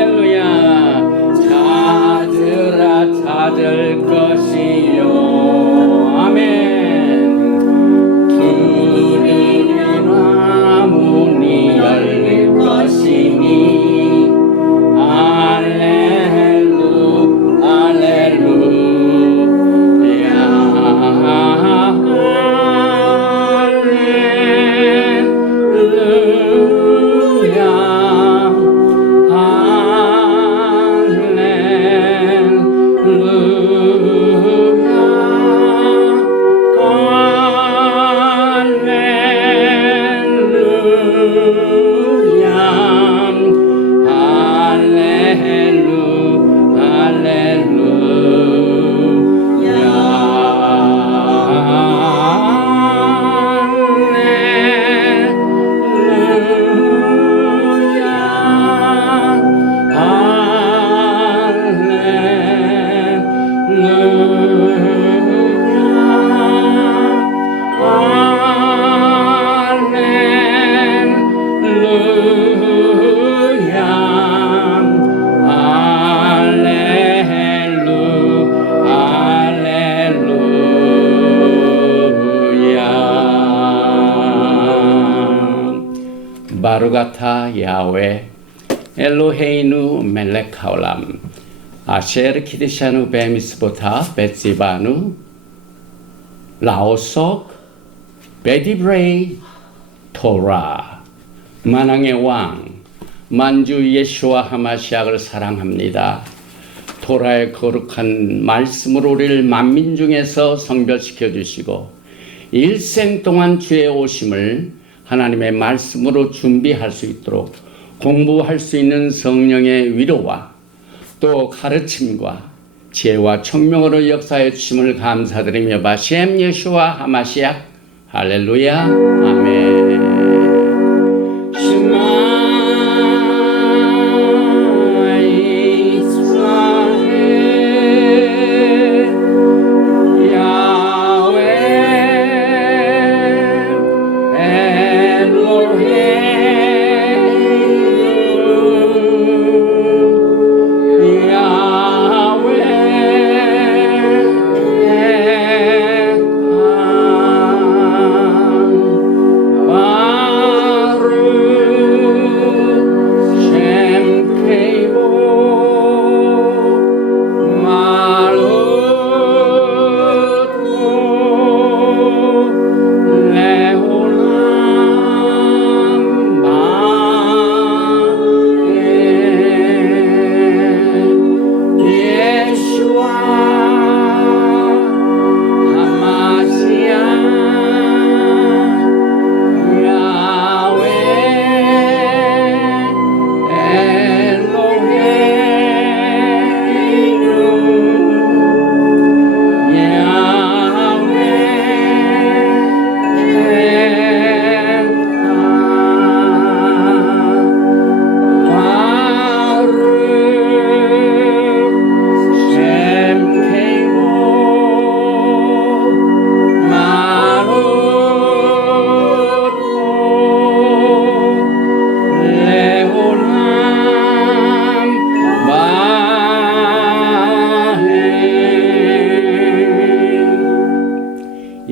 할렐루야. 찾으라 찾을 것이요. 아멘. 두드리나 문이 열릴 것이니 할렐루 할렐루야. 바루가타 야훼 엘로헤이누 멜렉 하올람 아셰르 키드샤누 베미스보타 베tsi바누 라오속 베디브레이 토라. 만왕의 왕 만주 예수와 하마시약을 사랑합니다. 토라의 거룩한 말씀으로 우리를 만민 중에서 성별시켜 주시고 일생 동안 주의 오심을 하나님의 말씀으로 준비할 수 있도록 공부할 수 있는 성령의 위로와 또 가르침과 지혜와 총명으로 역사해 주심을 감사드리며 바시엠 예수와 하마시약 할렐루야 아멘.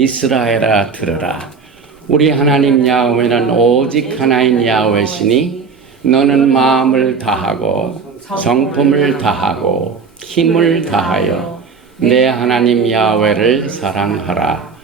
이스라엘아 들으라. 우리 하나님 야훼는 오직 하나인 야훼시니 너는 마음을 다하고 성품을 다하고 힘을 다하여 내 하나님 야훼를 사랑하라.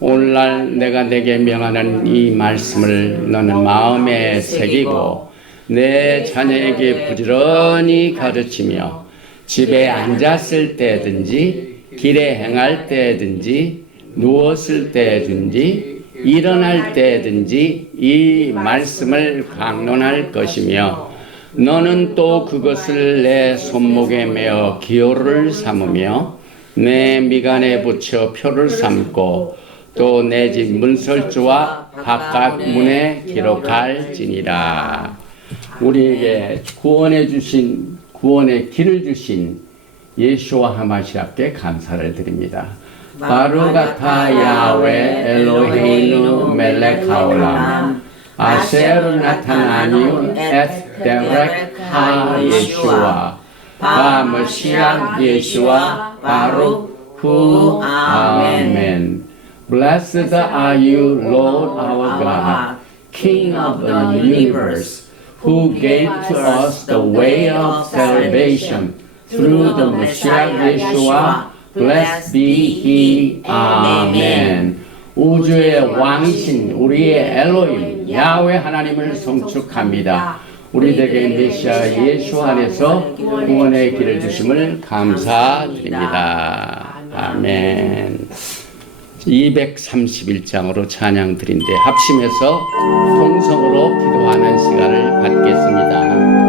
오늘날 내가 내게 명하는 이 말씀을 너는 마음에 새기고 내 자녀에게 부지런히 가르치며 집에 앉았을 때든지 길에 행할 때든지 누웠을 때든지 일어날 때든지 이 말씀을 강론할 것이며 너는 또 그것을 내 손목에 메어 기호를 삼으며 내 미간에 붙여 표를 삼고 또 내 집 문설주와 바깥 문에 기록할지니라. 우리에게 구원해 주신 구원의 길을 주신 예수와 하마시아께 감사를 드립니다. 바루가타 야훼 엘로헤이누 멜렉 하올람 아셰르 나타나니우 에트 데렉 하 예슈아 바머시아 예슈아 바룩 후 아멘. Blessed are you, Lord our God, King of the universe, who gave to us the way of salvation through the Messiah Yeshua. Blessed be he. 아멘. 우주의 왕이신 우리의 엘로힘 야훼 하나님을 송축합니다. 우리에게 메시아 예수 안에서 구원의 길을 주심을 감사드립니다. 아멘. 231장으로 찬양 드린데 합심해서 통성으로 기도하는 시간을 갖겠습니다.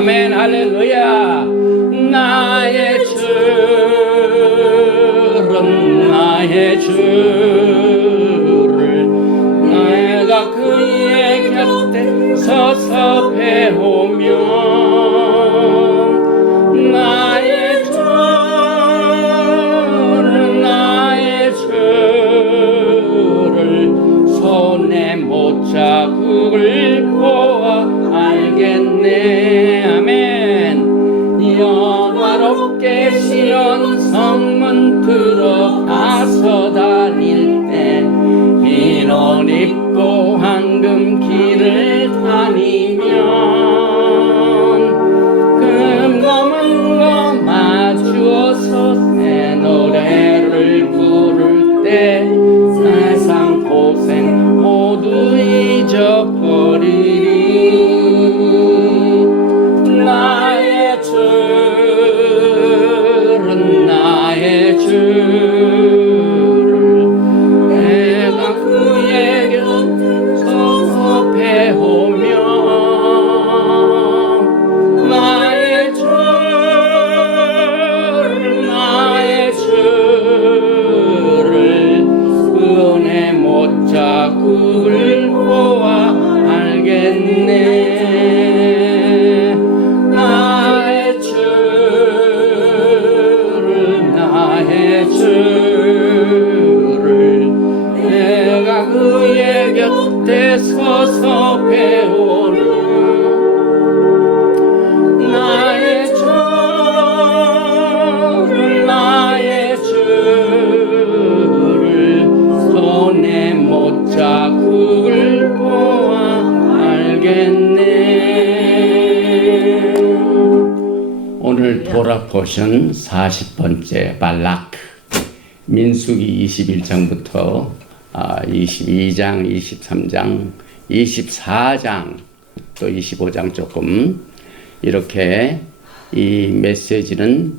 아멘 할렐루야. 나의 주는 나의 주를 내가 그의 곁에 서서 배우며 나의 주는 나의 주를 손에 못자국을 보아 알겠네. 영화롭게 시온 성문 들어가서 다닐 때 흰 옷 입고 황금 길을 다니면 금검은 거 마주어서 새 노래를 부를 때 세상 고생 모두 잊어버리리. 나의 주는 나의 주를 내가 그의 곁에 서서 배우며 나의 주를 나의 주를 은혜 못자국을 보아 알겠네. 나의 주를 나의 주를 내가 그의 곁에 서서 배우는 나의 주를 손에 못 잡고 보아 알겠네. 오늘 돌아보신 40번째 발락, 민수기 21장부터 22장, 23장, 24장, 또 25장 조금 이렇게 이 메시지는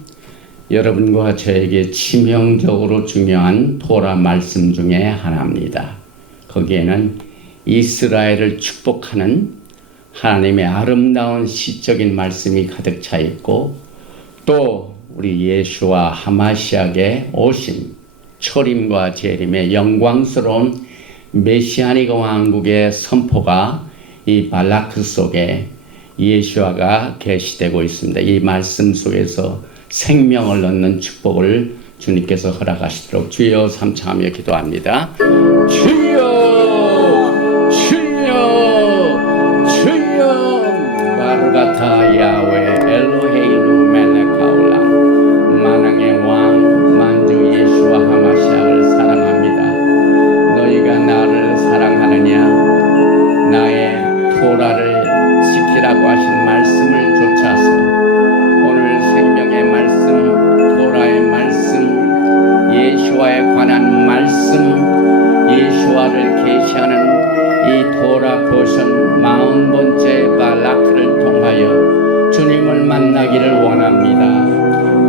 여러분과 저에게 치명적으로 중요한 토라 말씀 중에 하나입니다. 거기에는 이스라엘을 축복하는 하나님의 아름다운 시적인 말씀이 가득 차 있고, 또 우리 예수와 하마시아의 오심, 초림과 재림의 영광스러운 메시아닉 왕국의 선포가 이 발라크 속에 예수아가 계시되고 있습니다. 이 말씀 속에서 생명을 얻는 축복을 주님께서 허락하시도록 주여 삼창하며 기도합니다. 주여, 주여, 주여. 마르가타 야훼 엘로헤이누 멜레카올람. 만왕의 왕 만주 예수와 하마시아를 사랑합니다. 너희가 나를 사랑하느냐? 나의 토라를 지키라고 하신 말씀을 쫓아서 오늘 생명의 말씀, 토라의 말씀, 예수와에 관한 말씀, 예수와를 계시하는 이 토라 버전 40번째 발라크를 통하여 주님을 만나기를 원합니다.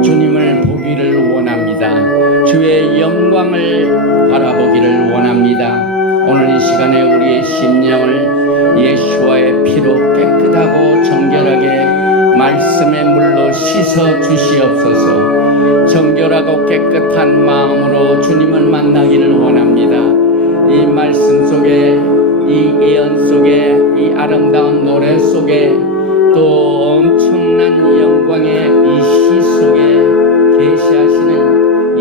주님을 보기를 원합니다. 주의 영광을 바라보기를 원합니다. 오늘 이 시간에 우리의 심령을 예수와의 피로 깨끗하고 정결하게 말씀의 물로 씻어 주시옵소서. 정결하고 깨끗한 마음으로 주님을 만나기를 원합니다. 이 말씀 속에, 이 예언 속에, 이 아름다운 노래 속에, 또 엄청난 영광의 이 시 속에 계시하시는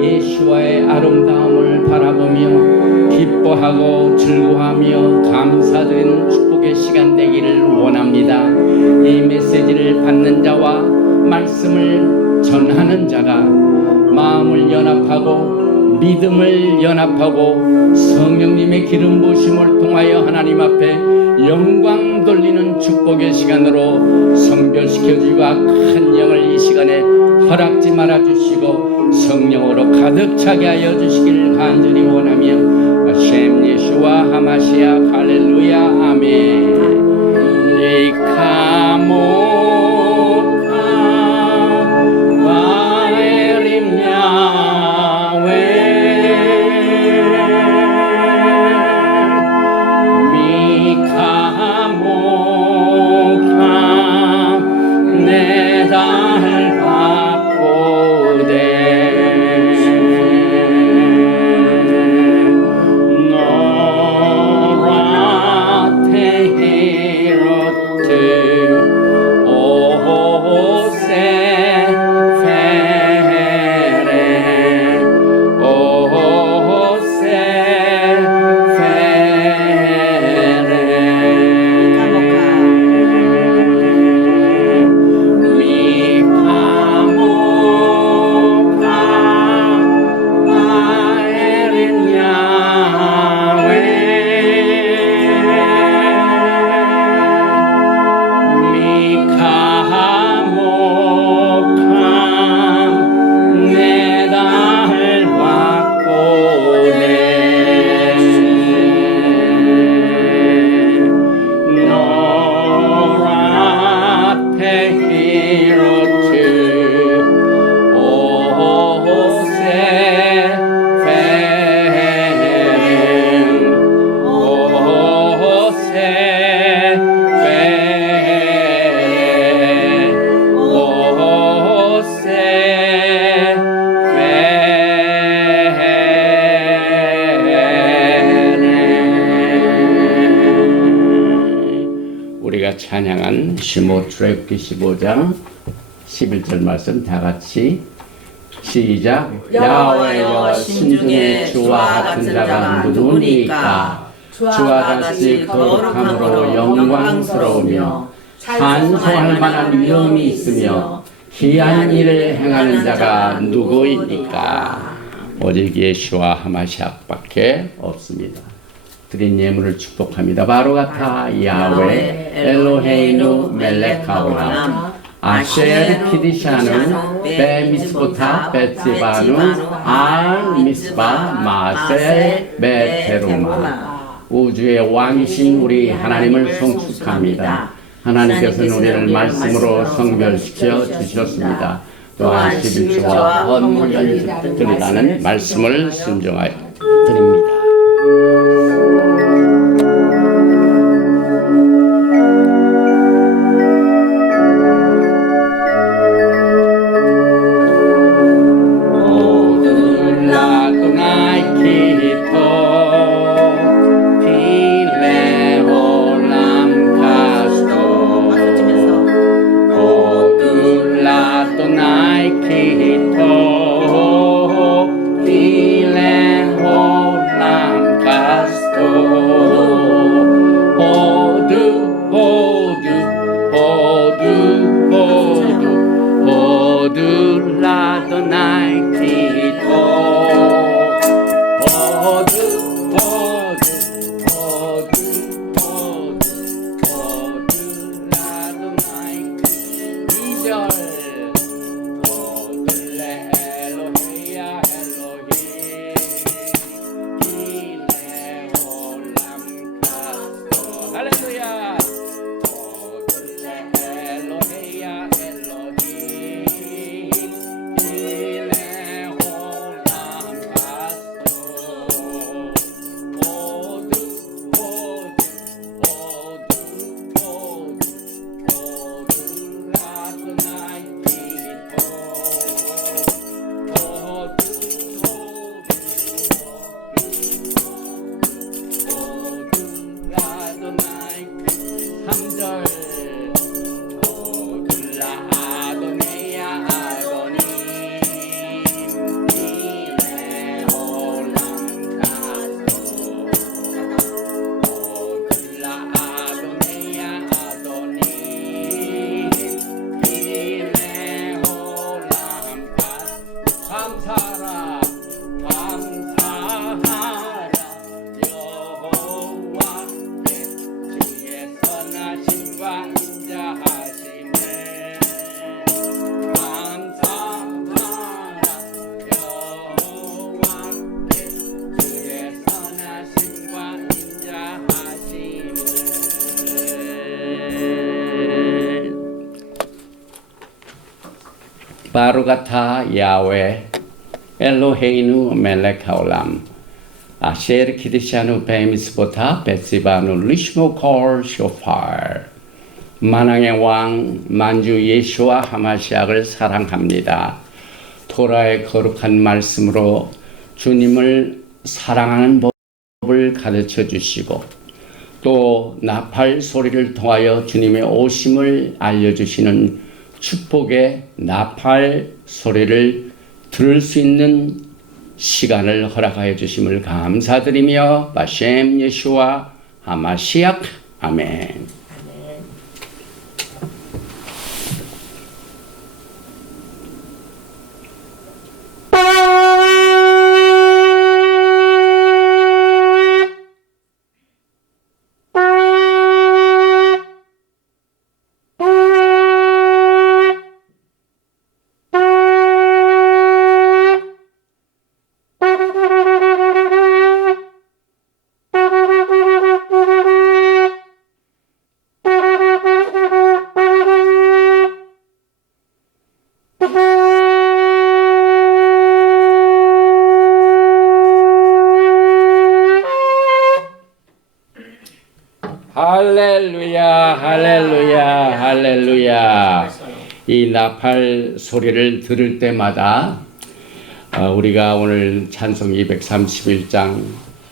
예수와의 아름다움을 바라보며 기뻐하고 즐거워하며 감사드리는 축복의 시간 되기를 원합니다. 이 메시지를 받는 자와 말씀을 전하는 자가 마음을 연합하고 믿음을 연합하고 성령님의 기름 부으심을 통하여 하나님 앞에 영광 돌리는 축복의 시간으로 성결시켜주고 악한 영을 이 시간에 허락지 말아주시고 성령으로 가득 차게 하여 주시기를 간절히 원하며 셈 예수와 하마시아 할렐루야 아멘. 리카모 찬양한 시모 출애굽기 15장 11절 말씀 다 같이 시작. 야훼여 신중에 주와 같은 자가 누구니까? 주와 같이 거룩함으로 영광스러우며 찬송할 만한 위엄이 있으며 기이한 일을 행하는 자가 누구입니까? 오직 예수와 하마시아밖에 없습니다. 드린 예물을 축복합니다. 바로 같아 야훼 엘로헤이누 멜렉 하올람 아셰르 키디샤누 베미스보타 베츠바누 알 미스바 마세 베테루마. 우주의 왕이신 우리 하나님을 송축합니다. 하나님께서는 우리를 말씀으로 성별시켜 주셨습니다. 또한 11조와 헌물을 드리라는 말씀을 순종하여 드립니다. 바루가타 야훼 엘로헤이누 멜렉 하올람 아셰르 키드샤누 베미스보타 베시바누 리시모콜 쇼팔. 만왕의 왕 만주 예수와 하마시아를 사랑합니다. 토라의 거룩한 말씀으로 주님을 사랑하는 법을 가르쳐 주시고 또 나팔 소리를 통하여 주님의 오심을 알려주시는 축복의 나팔 소리를 들을 수 있는 시간을 허락하여 주심을 감사드리며 바셈 예수와 하마시악 아멘. 할렐루야, 할렐루야, 할렐루야. 이 나팔 소리를 들을 때마다 우리가 오늘 찬송 231장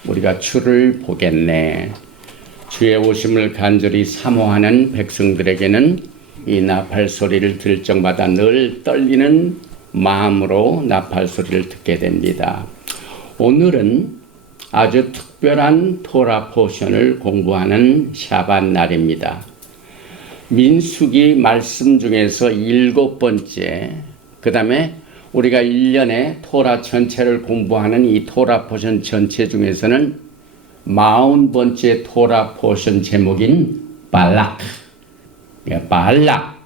우리가 주를 보겠네. 주의 오심을 간절히 사모하는 백성들에게는 이 나팔 소리를 들을 적마다 늘 떨리는 마음으로 나팔 소리를 듣게 됩니다. 오늘은 아주 특별한 토라 포션을 공부하는 샤bat 날입니다. 민수기 말씀 중에서 7번째, 그 다음에 우리가 1년에 토라 전체를 공부하는 이 토라 포션 전체 중에서는 40번째 토라 포션 제목인 발락. 발락.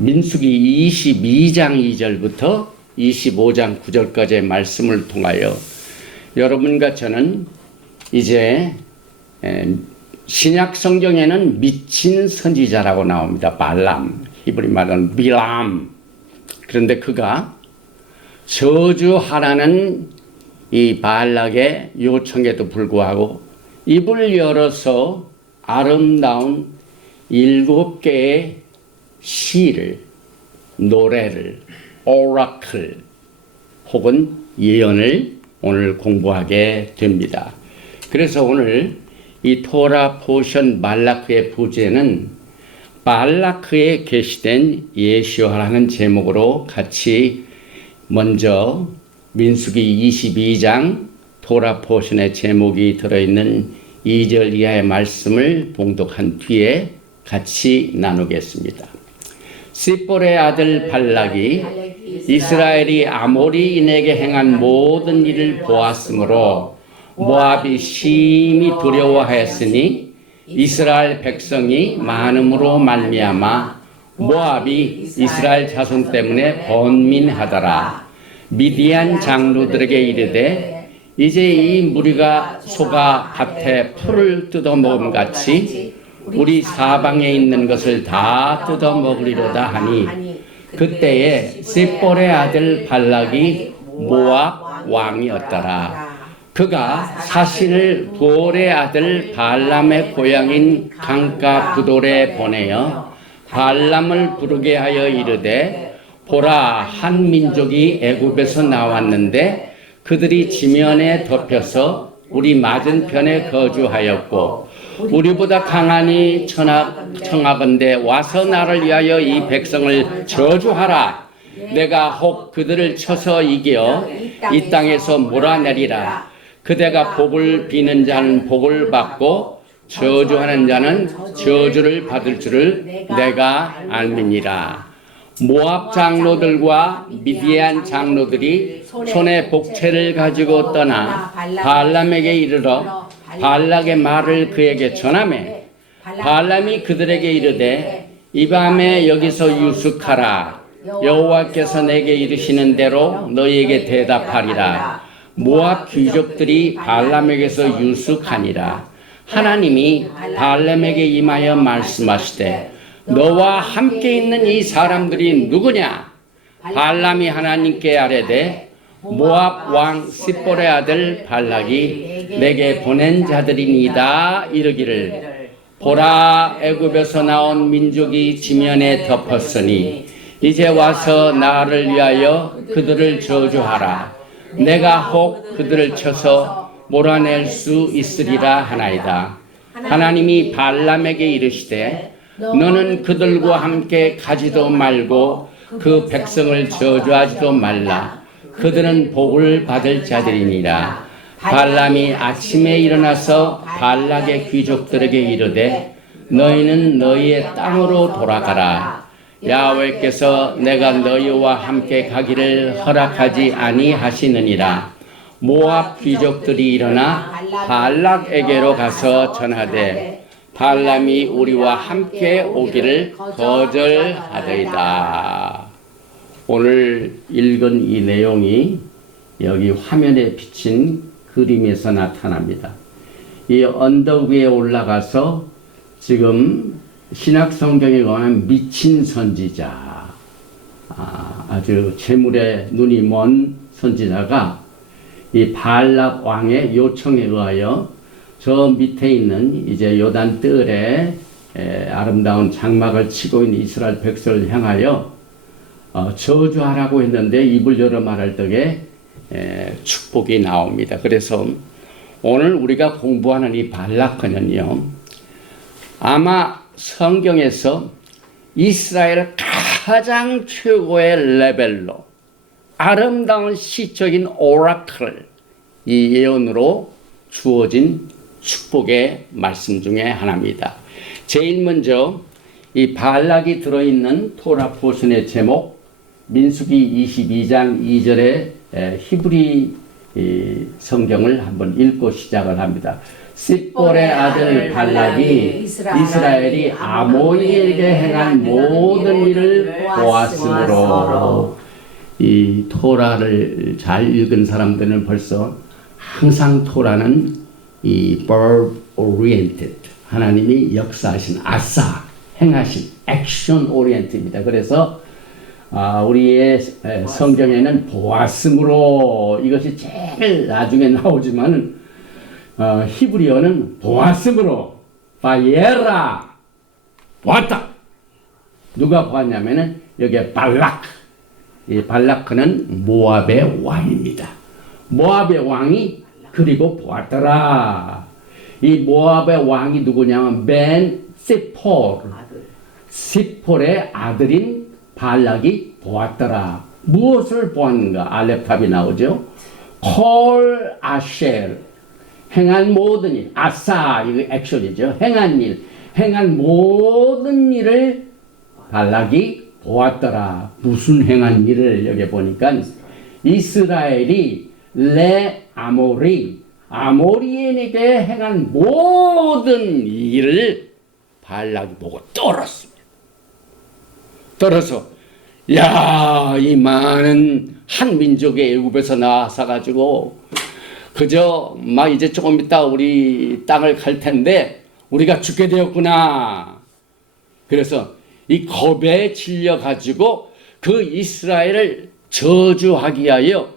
민수기 22장 2절부터 25장 9절까지의 말씀을 통하여 여러분과 저는 이제 신약 성경에는 미친 선지자라고 나옵니다. 발람. 히브리 말은 빌람. 그런데 그가 저주하라는 이 발락의 요청에도 불구하고 입을 열어서 아름다운 7개의 시를, 노래를, 오라클 혹은 예언을 오늘 공부하게 됩니다. 그래서 오늘 이 토라 포션 발라크의 부제는 발라크에 계시된 예시화라는 제목으로 같이 먼저 민수기 22장 토라 포션의 제목이 들어있는 2절 이하의 말씀을 봉독한 뒤에 같이 나누겠습니다. 시볼의 아들 발락이 이스라엘이 아모리인에게 행한 모든 일을 보았으므로 모압이 심히 두려워하였으니 이스라엘 백성이 많음으로 말미암아 모압이 이스라엘 자손 때문에 번민하더라. 미디안 장로들에게 이르되 이제 이 무리가 소가 밭에 풀을 뜯어먹음 같이 우리 사방에 있는 것을 다 뜯어먹으리로다 하니 그때에 시볼의 아들 발락이 모압 왕이었더라. 그가 사신을 부올의 아들 발람의 고향인 강가 부돌에 보내어 발람을 부르게 하여 이르되 보라, 한 민족이 애굽에서 나왔는데 그들이 지면에 덮여서 우리 맞은편에 거주하였고 우리보다 강하니 청하건대 와서 나를 위하여 이 백성을 저주하라. 내가 혹 그들을 쳐서 이겨 이 땅에서 몰아내리라. 그대가 복을 비는 자는 복을 받고 저주하는 자는 저주를 받을 줄을 내가 알미니라. 모압 장로들과 미디안 장로들이 손에 복채를 가지고 떠나 발람에게 이르러 발락의 말을 그에게 전하매 발람이 그들에게 이르되 이 밤에 여기서 유숙하라. 여호와께서 내게 이르시는 대로 너희에게 대답하리라. 모압 귀족들이 발람에게서 유숙하니라. 하나님이 발람에게 임하여 말씀하시되 너와 함께 있는 이 사람들이 누구냐? 발람이 하나님께 아뢰되 모압 왕 시볼의 아들 발락이 내게 보낸 자들이니이다 이르기를 보라, 애굽에서 나온 민족이 지면에 덮었으니 이제 와서 나를 위하여 그들을 저주하라. 내가 혹 그들을 쳐서 몰아낼 수 있으리라 하나이다. 하나님이 발람에게 이르시되 너는 그들과 함께 가지도 말고 그 백성을 저주하지도 말라. 그들은 복을 받을 자들이니라. 발람이 아침에 일어나서 발락의 귀족들에게 이르되 너희는 너희의 땅으로 돌아가라. 야훼께서 내가 너희와 함께 가기를 허락하지 아니하시느니라. 모압 귀족들이 일어나 발락에게로 가서 전하되 발람이 우리와 함께 오기를 거절하더이다. 오늘 읽은 이 내용이 여기 화면에 비친 그림에서 나타납니다. 이 언덕 위에 올라가서 지금 신약 성경에 관한 미친 선지자, 아주 재물에 눈이 먼 선지자가 이 발락 왕의 요청에 의하여 저 밑에 있는 이제 요단 뜰에 아름다운 장막을 치고 있는 이스라엘 백성을 향하여 저주하라고 했는데 입을 열어 말할 때에 축복이 나옵니다. 그래서 오늘 우리가 공부하는 이 발락은요, 아마 성경에서 이스라엘 가장 최고의 레벨로 아름다운 시적인 오라클, 이 예언으로 주어진 축복의 말씀 중에 하나입니다. 제일 먼저 이 발락이 들어있는 토라 포션의 제목, 민수기 22장 2절의 히브리 성경을 한번 읽고 시작을 합니다. 싯볼의 아들 발락이 이스라엘이 아모리에게 행한 모든 일을 보았으므로, 이 토라를 잘 읽은 사람들은 벌써 항상 토라는 이 verb oriented, 하나님이 역사하신, 아싸, 행하신, 액션 오리엔트입니다. 그래서 우리의 성경에는 보았으므로, 이것이 제일 나중에 나오지만 히브리어는 보았으므로, 바예라, 보았다. 누가 보았냐면은 여기에 발락, 이 발락은 모압의 왕입니다. 모압의 왕이 그리고 보았더라. 이 모압의 왕이 누구냐면 벤 시폴, 시폴의 아들인 발락이 보았더라. 무엇을 보았는가? 알렙탑이 나오죠. 콜 아쉘, 행한 모든 일, 아싸, 이거 액션이죠. 행한 일, 행한 모든 일을 발락이 보았더라. 무슨 행한 일을 여기 보니까 이스라엘이 레 아모리, 아모리에게 행한 모든 일을 발락이 보고 떨었습니다. 떨어서, 야, 이 많은 한 민족의 애굽에서 나와서 가지고 그저 막 이제 조금 있다 우리 땅을 갈 텐데 우리가 죽게 되었구나. 그래서 이 겁에 질려 가지고 그 이스라엘을 저주하기 위하여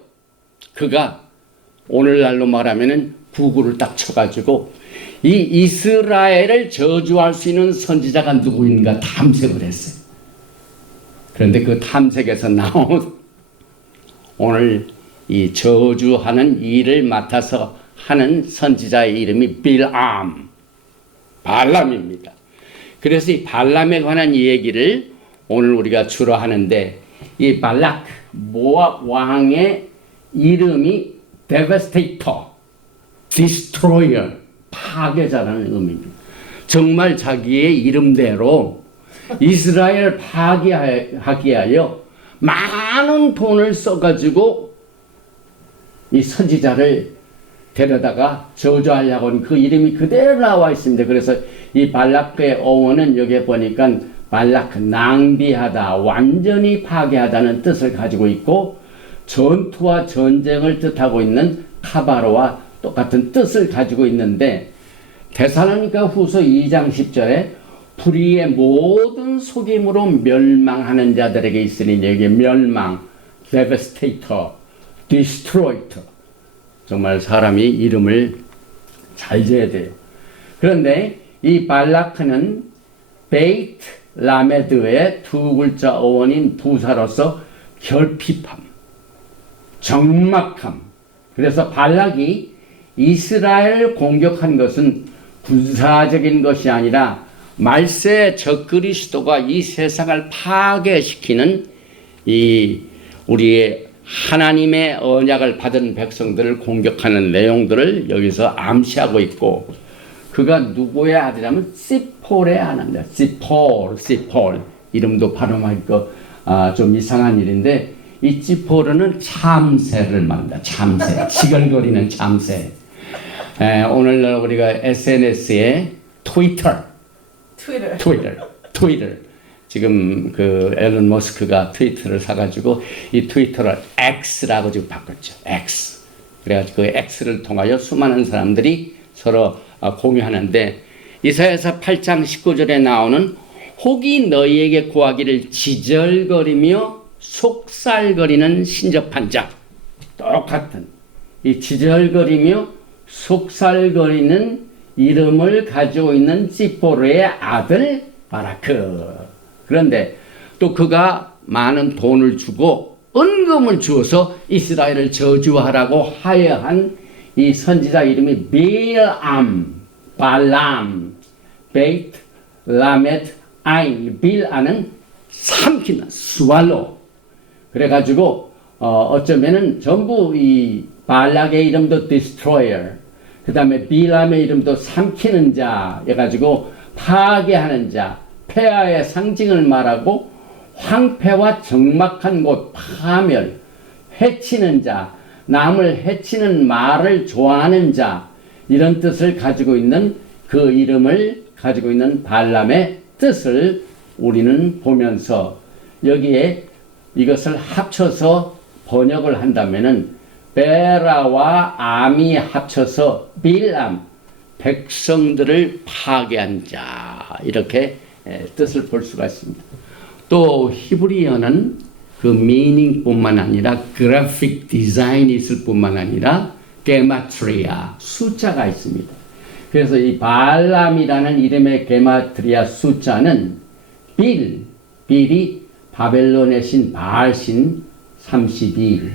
그가 오늘날로 말하면은 구구를 딱 쳐가지고 이 이스라엘을 저주할 수 있는 선지자가 누구인가 탐색을 했어요. 그런데 그 탐색에서 나온 오늘 이 저주하는 일을 맡아서 하는 선지자의 이름이 빌암, 발람입니다. 그래서 이 발람에 관한 이 얘기를 오늘 우리가 주로 하는데, 이 발락, 모압 왕의 이름이 devastator, destroyer, 파괴자라는 의미입니다. 정말 자기의 이름대로 이스라엘 파괴하기 위하여 많은 돈을 써가지고 이 선지자를 데려다가 저주하려고 하는 그 이름이 그대로 나와 있습니다. 그래서 이 발락의 어원은 여기에 보니까 발락, 낭비하다, 완전히 파괴하다는 뜻을 가지고 있고, 전투와 전쟁을 뜻하고 있는 카바로와 똑같은 뜻을 가지고 있는데, 데살로니가 후서 2장 10절에 불의의 모든 속임으로 멸망하는 자들에게 있으니, 여기 멸망, devastator, destroyer. 정말 사람이 이름을 잘 지어야 돼요. 그런데 이 발라크는 베이트 라메드의 두 글자 어원인 부사로서 결핍함, 적막함. 그래서 발락이 이스라엘을 공격한 것은 군사적인 것이 아니라 말세 적그리스도가 이 세상을 파괴시키는 이 우리의 하나님의 언약을 받은 백성들을 공격하는 내용들을 여기서 암시하고 있고, 그가 누구의 아들이냐면 시폴의 아들입니다. 시폴. 이름도 발음하기가 좀 이상한 일인데, 이 시폴은 참새를 말합니다. 참새, 지글거리는 참새. 오늘날 우리가 SNS에 트위터. 지금 그 앨런 머스크가 트위터를 사가지고 이 트위터를 X라고 지금 바꿨죠. X. 그래가지고 그 X를 통하여 수많은 사람들이 서로 공유하는데, 이사야서 8장 19절에 나오는 혹이 너희에게 구하기를 지절거리며 속살거리는 신접한 자, 똑같은 이 지절거리며 속살거리는 이름을 가지고 있는 시포르의 아들 바라크. 그런데 또 그가 많은 돈을 주고 은금을 주어서 이스라엘을 저주하라고 하여한 이 선지자 이름이 빌암, 발람, 베이트, 라메드, 아인, 빌아는 삼키는, swallow. 그래가지고, 어쩌면은 전부 이 발락의 이름도 destroyer, 그 다음에 빌람의 이름도 삼키는 자, 해가지고 파괴하는 자, 폐하의 상징을 말하고 황폐와 적막한 곳, 파멸, 해치는 자, 남을 해치는 말을 좋아하는 자, 이런 뜻을 가지고 있는 그 이름을 가지고 있는 발람의 뜻을 우리는 보면서 여기에 이것을 합쳐서 번역을 한다면은 베라와 암이 합쳐서 빌람, 백성들을 파괴한 자, 이렇게 뜻을 볼 수가 있습니다. 또 히브리어는 그 미닝뿐만 아니라 그래픽 디자인이 있을 뿐만 아니라 게마트리아, 숫자가 있습니다. 그래서 이 발람이라는 이름의 게마트리아 숫자는 빌이 바벨론의 신 바알신 32,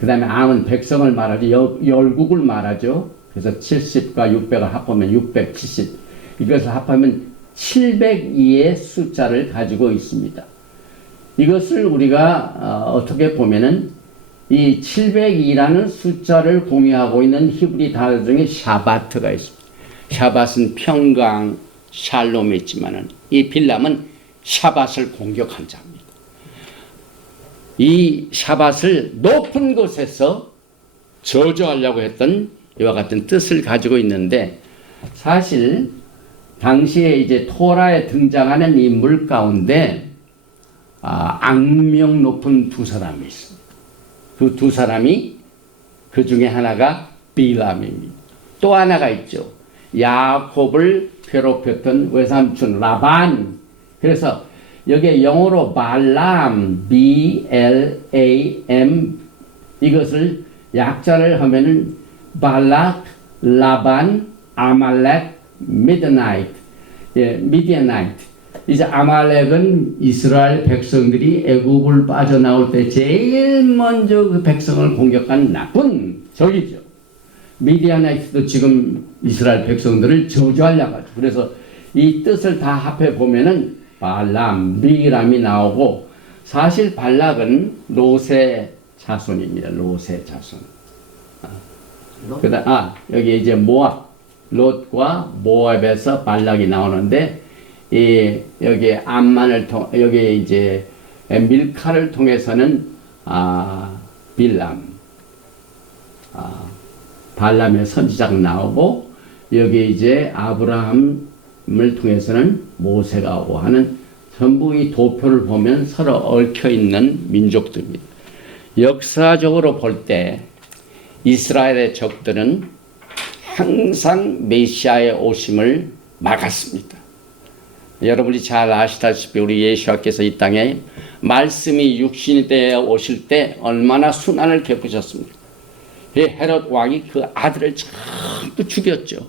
그 다음에 암은 백성을 말하죠. 열국을 말하죠. 그래서 70과 600을 합하면 670. 이것을 합하면 702의 숫자를 가지고 있습니다. 이것을 우리가 어떻게 보면은 이 702라는 숫자를 공유하고 있는 히브리 단어 중에 샤바트가 있습니다. 샤밧은 평강, 샬롬이 있지만은 이 빌람은 샤밧을 공격한 자입니다. 이 샤밧을 높은 곳에서 저주하려고 했던 이와 같은 뜻을 가지고 있는데, 사실 당시에 이제 토라에 등장하는 인물 가운데 악명 높은 두 사람이 있습니다. 그 두 사람이, 그 중에 하나가 빌람입니다. 또 하나가 있죠. 야곱을 괴롭혔던 외삼촌 라반. 그래서 여기에 영어로 발람, B-L-A-M, 이것을 약자를 하면은 발락, 라반, 아말렉, 미드나이트, 미디아나이트. 이제 아말렉은 이스라엘 백성들이 애굽을 빠져나올 때 제일 먼저 그 백성을 공격한 나쁜 적이죠. 미디아나이트도 지금 이스라엘 백성들을 저주하려고 하죠. 그래서 이 뜻을 다 합해 보면은 발람, 비람이 나오고, 사실 발락은 롯의 자손입니다. 롯의 자손. 그다음 여기 이제 모압, 롯과 모압에서 발락이 나오는데, 여기 암만을 여기 이제 밀카를 통해서는 빌람, 발람의 선지자가 나오고, 여기 이제 아브라함을 통해서는 모세가 오고 하는, 전부 이 도표를 보면 서로 얽혀 있는 민족들입니다. 역사적으로 볼 때 이스라엘의 적들은 항상 메시아의 오심을 막았습니다. 여러분이 잘 아시다시피 우리 예수님께서 이 땅에 말씀이 육신이 되어 오실 때 얼마나 순환을 베푸셨습니까? 헤롯 왕이 그 아들을 전부 죽였죠.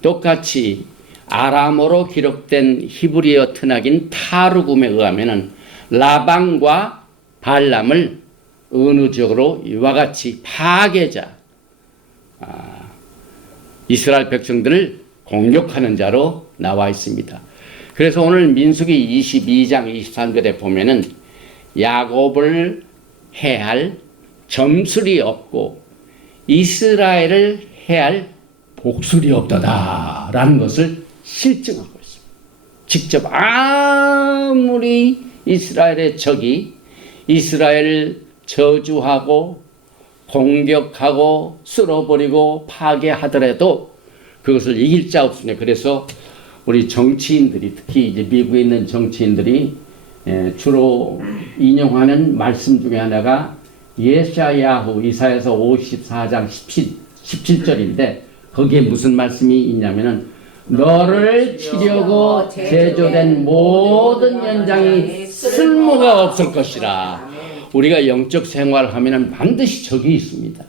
똑같이 아람어로 기록된 히브리어 트낙인 타르굼에 의하면은 라반과 발람을 은유적으로 이와 같이 파괴자, 이스라엘 백성들을 공격하는 자로 나와 있습니다. 그래서 오늘 민수기 22장 23절에 보면은 야곱을 해할 점술이 없고 이스라엘을 해할 복술이 없다라는 것을 실증하고 있습니다. 직접 아무리 이스라엘의 적이 이스라엘을 저주하고 공격하고 쓸어버리고 파괴하더라도 그것을 이길 자 없습니다. 그래서 우리 정치인들이, 특히 이제 미국에 있는 정치인들이 주로 인용하는 말씀 중에 하나가 예샤야후 이사야서 54장 17절인데, 거기에 무슨 말씀이 있냐면은 너를 치려고 제조된 모든 연장이 쓸모가 없을 것이라. 우리가 영적 생활하면은 반드시 적이 있습니다.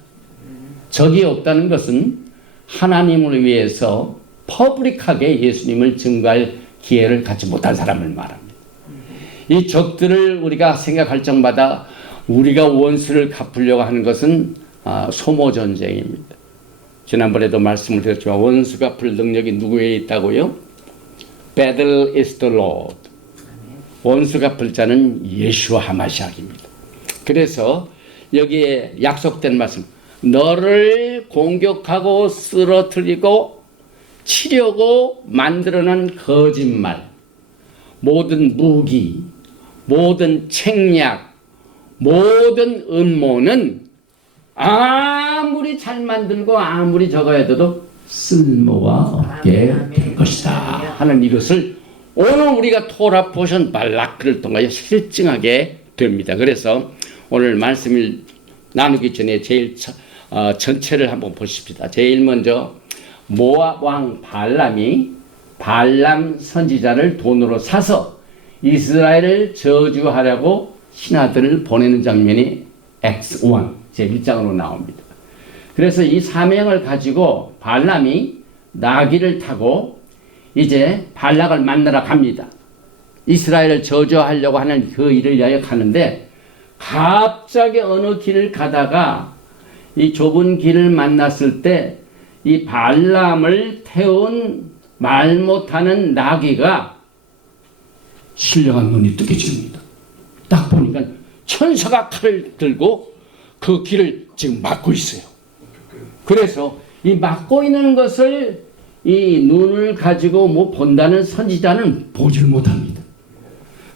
적이 없다는 것은 하나님을 위해서 퍼블릭하게 예수님을 증거할 기회를 갖지 못한 사람을 말합니다. 이 적들을 우리가 생각할 적마다 우리가 원수를 갚으려고 하는 것은 소모 전쟁입니다. 지난번에도 말씀을 드렸지만 원수 갚을 능력이 누구에 있다고요? Battle is the Lord. 원수 갚을 자는 예수와 하마시아입니다. 그래서 여기에 약속된 말씀, 너를 공격하고 쓰러뜨리고 치려고 만들어낸 거짓말, 모든 무기, 모든 책략, 모든 음모는 아무리 잘 만들고 아무리 저거 해도 쓸모가 없게 될 것이다 하는 이것을 오늘 우리가 토라 포션 발라크를 통하여 실증하게 됩니다. 그래서 오늘 말씀을 나누기 전에 제일 전체를 한번 보십시다. 제일 먼저 모압 왕 발람이 발람 선지자를 돈으로 사서 이스라엘을 저주하려고 신하들을 보내는 장면이 X1 제1장으로 나옵니다. 그래서 이 사명을 가지고 발람이 나귀를 타고 이제 발락을 만나러 갑니다. 이스라엘을 저주하려고 하는 그 일을 위하여 가는데 갑자기 어느 길을 가다가 이 좁은 길을 만났을 때 이 발람을 태운 말 못하는 나귀가 신령한 눈이 뜨개집니다. 딱 보니까 천사가 칼을 들고 그 길을 지금 막고 있어요. 그래서 이 막고 있는 것을 이 눈을 가지고 뭐 본다는 선지자는 보질 못합니다.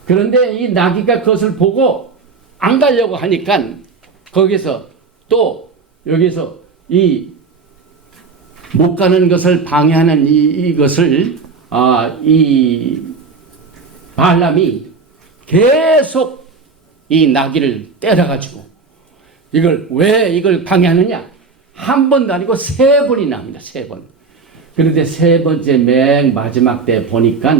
그런데 이 나귀가 그것을 보고 안 가려고 하니까 거기서 또 여기서 이 못 가는 것을 방해하는 이것을 이 발람이 계속 이 나귀를 때려가지고 이걸 왜 이걸 방해하느냐? 한 번도 아니고 세 번이나 합니다. 세 번. 그런데 세 번째 맨 마지막 때 보니까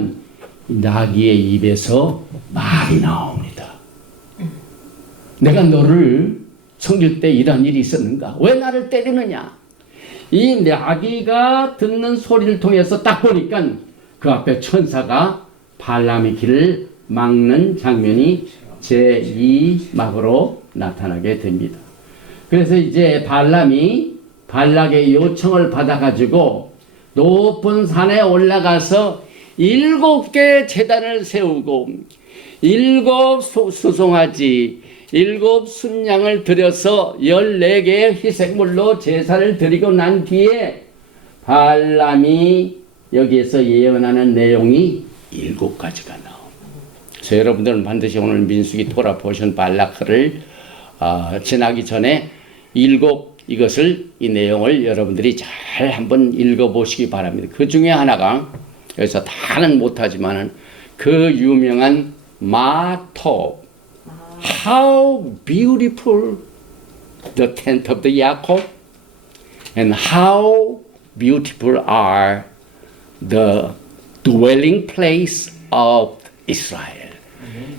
나귀의 입에서 말이 나옵니다. 내가 너를 섬길 때 이런 일이 있었는가? 왜 나를 때리느냐? 이 나귀가 듣는 소리를 통해서 딱 보니까 그 앞에 천사가 발람의 길을 막는 장면이 제2막으로 나타나게 됩니다. 그래서 이제 발람이 발락의 요청을 받아가지고 높은 산에 올라가서 7개의 제단을 세우고 7 수송아지 7 순양을 들여서 14개의 희생물로 제사를 드리고 난 뒤에 발람이 여기에서 예언하는 내용이 7가지가 나옵니다. 그래서 여러분들은 반드시 오늘 민수기 토라 포션 발라크를 지나기 전에 이것을 이 내용을 여러분들이 잘 한번 읽어보시기 바랍니다. 그 중에 하나가 여기서 다는 못하지만은 그 유명한 마톱. How beautiful the tent of the Jacob, and how beautiful are the dwelling place of Israel.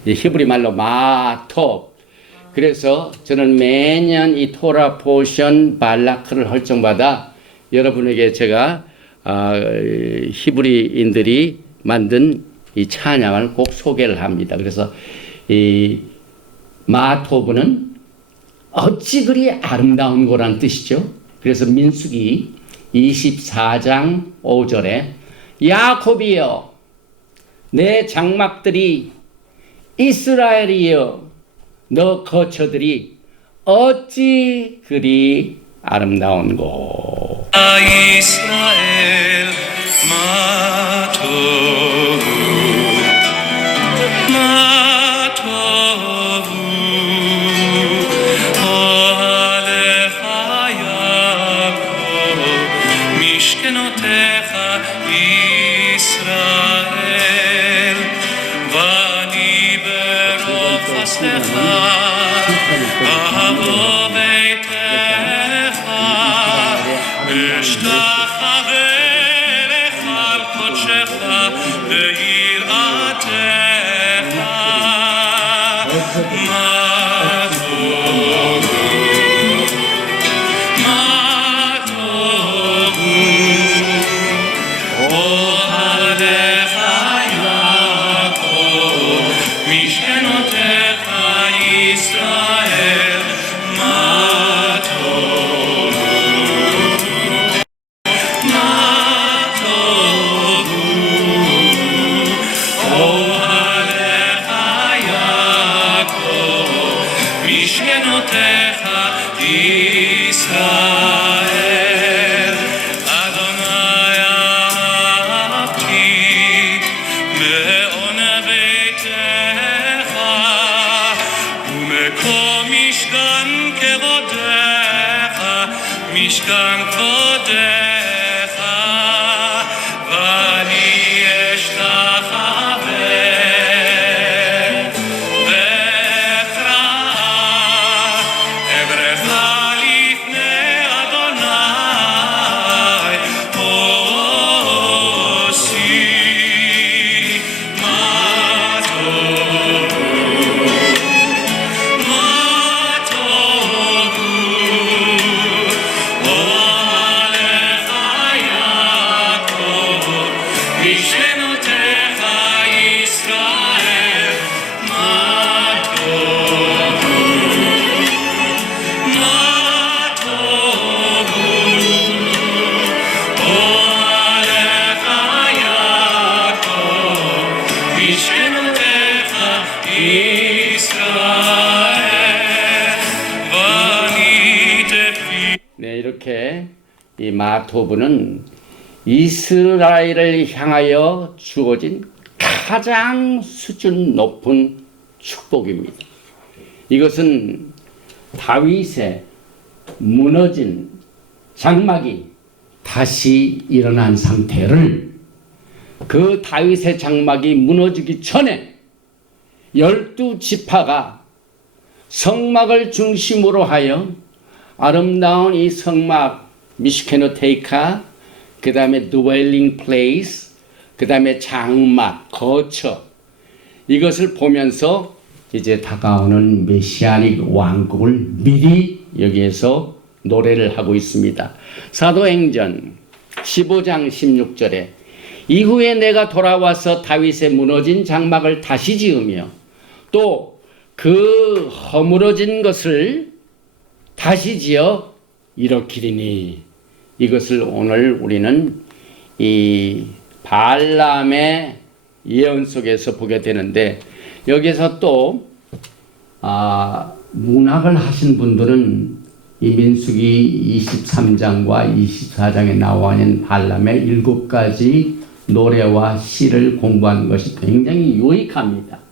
히브리 말로 마톱. 그래서 저는 매년 이 토라 포션 발라크를 할 적마다 여러분에게 제가 히브리인들이 만든 이 찬양을 꼭 소개를 합니다. 그래서 이 마토브는 어찌 그리 아름다운 거란 뜻이죠. 그래서 민수기 24장 5절에 야곱이여 내 장막들이 이스라엘이여 너 거처들이 어찌 그리 아름다운고. 이스라엘 마토브 משכן כבודך, ואני אשתחווה בהכרעה, אברך לפני אדוני, עושי מה טוב 네, 이렇게 이 마토브는 이스라엘을 향하여 주어진 가장 수준 높은 축복입니다. 이것은 다윗의 무너진 장막이 다시 일어난 상태를, 그 다윗의 장막이 무너지기 전에 12지파가 성막을 중심으로 하여 아름다운 이 성막 미슈케노 테이카, 그 다음에 dwelling place, 그 다음에 장막, 거처, 이것을 보면서 이제 다가오는 메시아닉 왕국을 미리 여기에서 노래를 하고 있습니다. 사도행전 15장 16절에 이후에 내가 돌아와서 다윗의 무너진 장막을 다시 지으며 또 그 허물어진 것을 다시 지어 일으키리니, 이것을 오늘 우리는 이 발람의 예언 속에서 보게 되는데, 여기서 또 문학을 하신 분들은 이 민수기 23장과 24장에 나와 있는 발람의 7가지 노래와 시를 공부하는 것이 굉장히 유익합니다.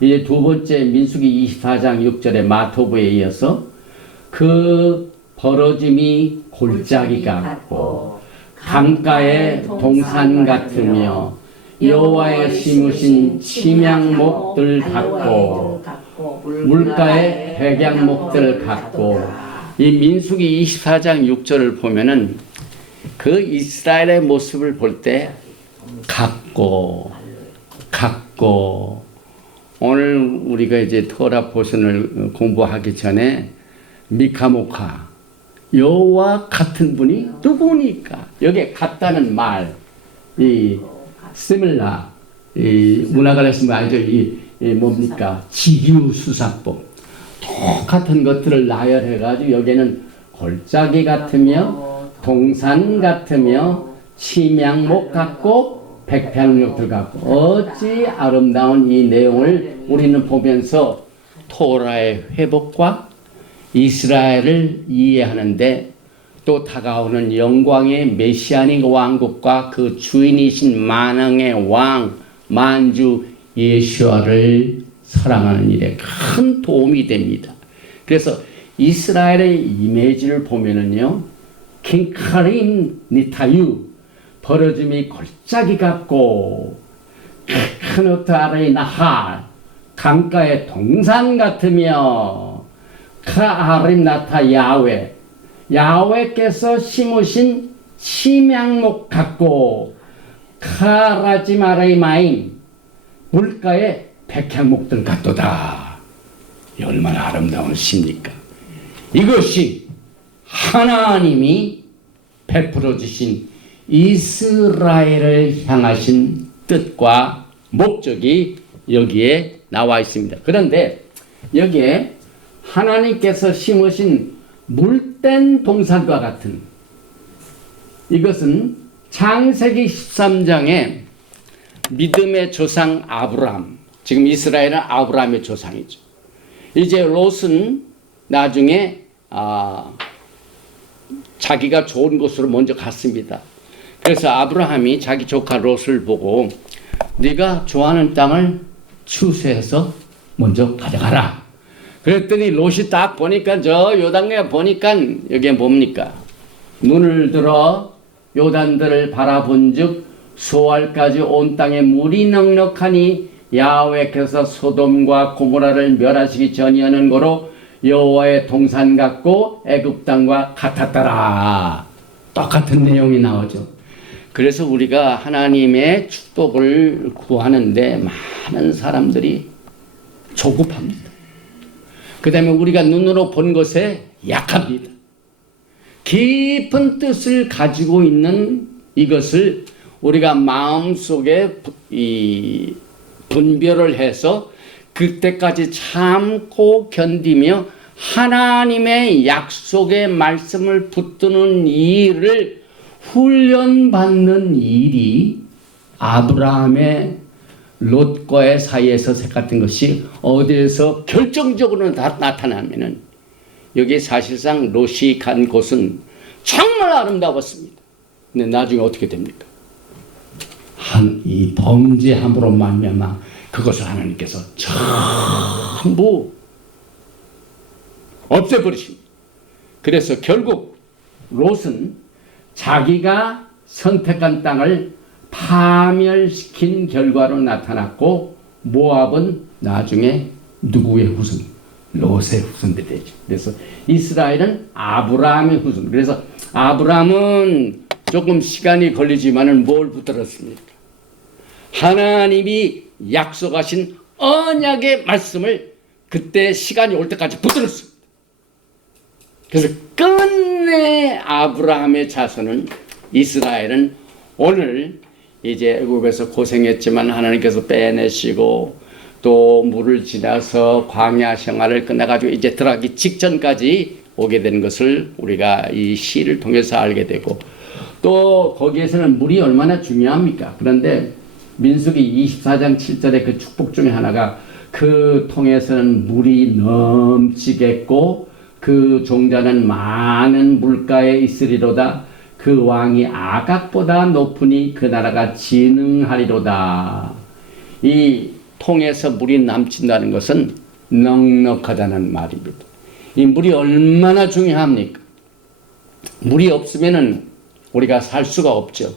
이제 두 번째 민수기 24장 6절의 마토브에 이어서 그 벌어짐이 골짜기 같고 강가의 동산 같으며 여호와의 심으신 침향목들 같고 물가의 백향목들 같고, 이 민수기 24장 6절을 보면은 그 이스라엘의 모습을 볼 때 같고 오늘 우리가 이제 토라 포션을 공부하기 전에 미카모카, 여호와 같은 분이 누구니까, 여기에 같다는 말, 이 시밀라, 이 문화가 했으면 알죠. 이 뭡니까, 지류수사법, 똑같은 것들을 나열해가지고 여기에는 골짜기 같으며 동산 같으며 침향목 같고 백향목들 같고, 어찌 아름다운 이 내용을 우리는 보면서 토라의 회복과 이스라엘을 이해하는데, 또 다가오는 영광의 메시아닉 왕국과 그 주인이신 만왕의 왕 만주 예수아를 사랑하는 일에 큰 도움이 됩니다. 그래서 이스라엘의 이미지를 보면은요, 킹카림 니타유, 벌어짐이 골짜기 같고 크노트 아레이 나할, 강가의 동산 같으며 카아림 나타 야훼, 야훼께서 심으신 침향목 같고 카라지마레이 마임, 물가의 백향목들 같도다. 얼마나 아름다운 시입니까? 이것이 하나님이 베풀어 주신 이스라엘을 향하신 뜻과 목적이 여기에 나와 있습니다. 그런데 여기에 하나님께서 심으신 물된 동산과 같은, 이것은 창세기 13장에 믿음의 조상 아브람, 지금 이스라엘은 아브람의 조상이죠. 이제 롯은 나중에 자기가 좋은 곳으로 먼저 갔습니다. 그래서 아브라함이 자기 조카 롯을 보고 네가 좋아하는 땅을 추수해서 먼저 가져가라. 그랬더니 롯이 딱 보니까 저 요단강에 보니까 여기에 뭡니까? 눈을 들어 요단들을 바라본즉 수월까지 온 땅에 물이 넉넉하니 야훼께서 소돔과 고모라를 멸하시기 전이하는 거로 여호와의 동산 같고 애굽 땅과 같았더라. 똑같은 내용이 나오죠. 그래서 우리가 하나님의 축복을 구하는데 많은 사람들이 조급합니다. 그 다음에 우리가 눈으로 본 것에 약합니다. 깊은 뜻을 가지고 있는 이것을 우리가 마음속에 분별을 해서 그때까지 참고 견디며 하나님의 약속의 말씀을 붙드는 일을 훈련받는 일이 아브라함의 롯과의 사이에서 같은 것이 어디에서 결정적으로 나타나면은 여기 사실상 롯이 간 곳은 정말 아름다웠습니다. 근데 나중에 어떻게 됩니까? 이 범죄함으로 말미암아 그것을 하나님께서 전부 없애버리십니다. 그래서 결국 롯은 자기가 선택한 땅을 파멸시킨 결과로 나타났고 모압은 나중에 누구의 후손? 롯의 후손들이 되죠. 그래서 이스라엘은 아브라함의 후손. 그래서 아브라함은 조금 시간이 걸리지만은 뭘 붙들었습니까? 하나님이 약속하신 언약의 말씀을 그때 시간이 올 때까지 붙들었습니다. 그래서 끝내 아브라함의 자손은 이스라엘은 오늘 이제 애굽에서 고생했지만 하나님께서 빼내시고 또 물을 지나서 광야 생활을 끝내가지고 이제 들어가기 직전까지 오게 된 것을 우리가 이 시를 통해서 알게 되고 또 거기에서는 물이 얼마나 중요합니까? 그런데 민수기 24장 7절의 그 축복 중에 하나가 그 통에서는 물이 넘치겠고 그 종자는 많은 물가에 있으리로다. 그 왕이 아각보다 높으니 그 나라가 진흥하리로다. 이 통에서 물이 넘친다는 것은 넉넉하다는 말입니다. 이 물이 얼마나 중요합니까? 물이 없으면은 우리가 살 수가 없죠.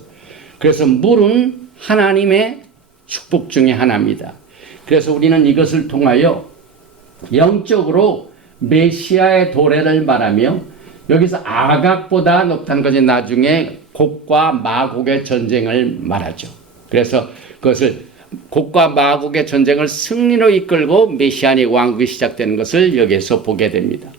그래서 물은 하나님의 축복 중에 하나입니다. 그래서 우리는 이것을 통하여 영적으로 메시아의 도래를 말하며 여기서 아각보다 높다는 것이 나중에 곡과 마곡의 전쟁을 말하죠. 그래서 그것을 곡과 마곡의 전쟁을 승리로 이끌고 메시아의 왕국이 시작되는 것을 여기에서 보게 됩니다.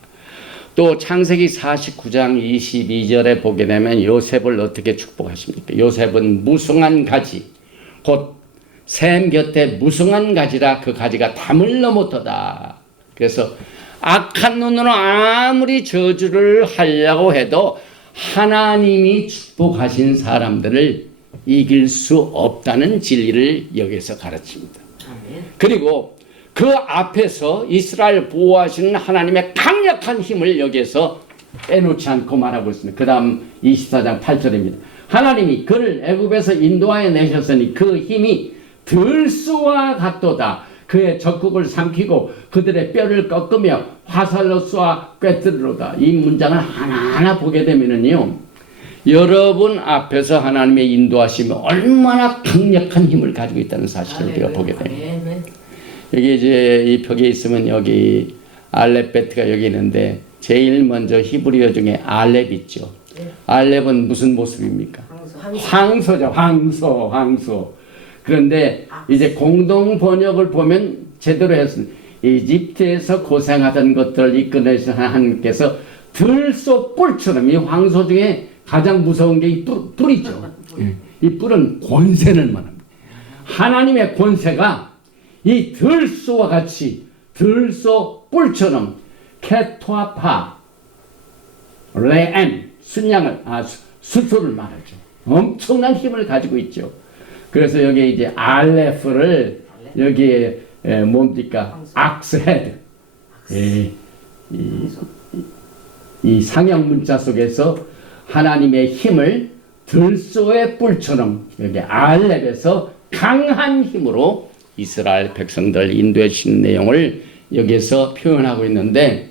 또 창세기 49장 22절에 보게 되면 요셉을 어떻게 축복하십니까? 요셉은 무성한 가지 곧 샘 곁에 무성한 가지라 그 가지가 담을 넘었도다. 그래서 악한 눈으로 아무리 저주를 하려고 해도 하나님이 축복하신 사람들을 이길 수 없다는 진리를 여기서 가르칩니다. 그리고 그 앞에서 이스라엘 보호하시는 하나님의 강력한 힘을 여기에서 빼놓지 않고 말하고 있습니다. 그 다음 24장 8절입니다. 하나님이 그를 애굽에서 인도하여 내셨으니 그 힘이 들소와 같도다. 그의 적국을 삼키고 그들의 뼈를 꺾으며 화살로 쏘아 꿰뜨리로다. 이 문장을 하나하나 보게 되면은요, 여러분 앞에서 하나님의 인도하심이 얼마나 강력한 힘을 가지고 있다는 사실을 우리가 보게 됩니다. 여기 이제 이 벽에 있으면 여기 알렙베트가 여기 있는데 제일 먼저 히브리어 중에 알렙 있죠. 알렙은 무슨 모습입니까? 황소죠. 황소. 그런데 이제 공동 번역을 보면 제대로 했습니다. 이집트에서 고생하던 것들을 이끌어내신 하나님께서 들소 뿔처럼 이 황소 중에 가장 무서운 게 이 뿔이죠. 이 뿔은 권세를 말합니다. 하나님의 권세가 이 들소와 같이 들소 뿔처럼 케토아파 레엠 순양을 수소를 말하죠. 엄청난 힘을 가지고 있죠. 그래서 여기 이제 알레프를 여기에 뭡니까? 악스헤드. 이 상형 문자 속에서 하나님의 힘을 들소의 뿔처럼 여기 알렙에서 강한 힘으로 이스라엘 백성들 인도해 주신 내용을 여기서 표현하고 있는데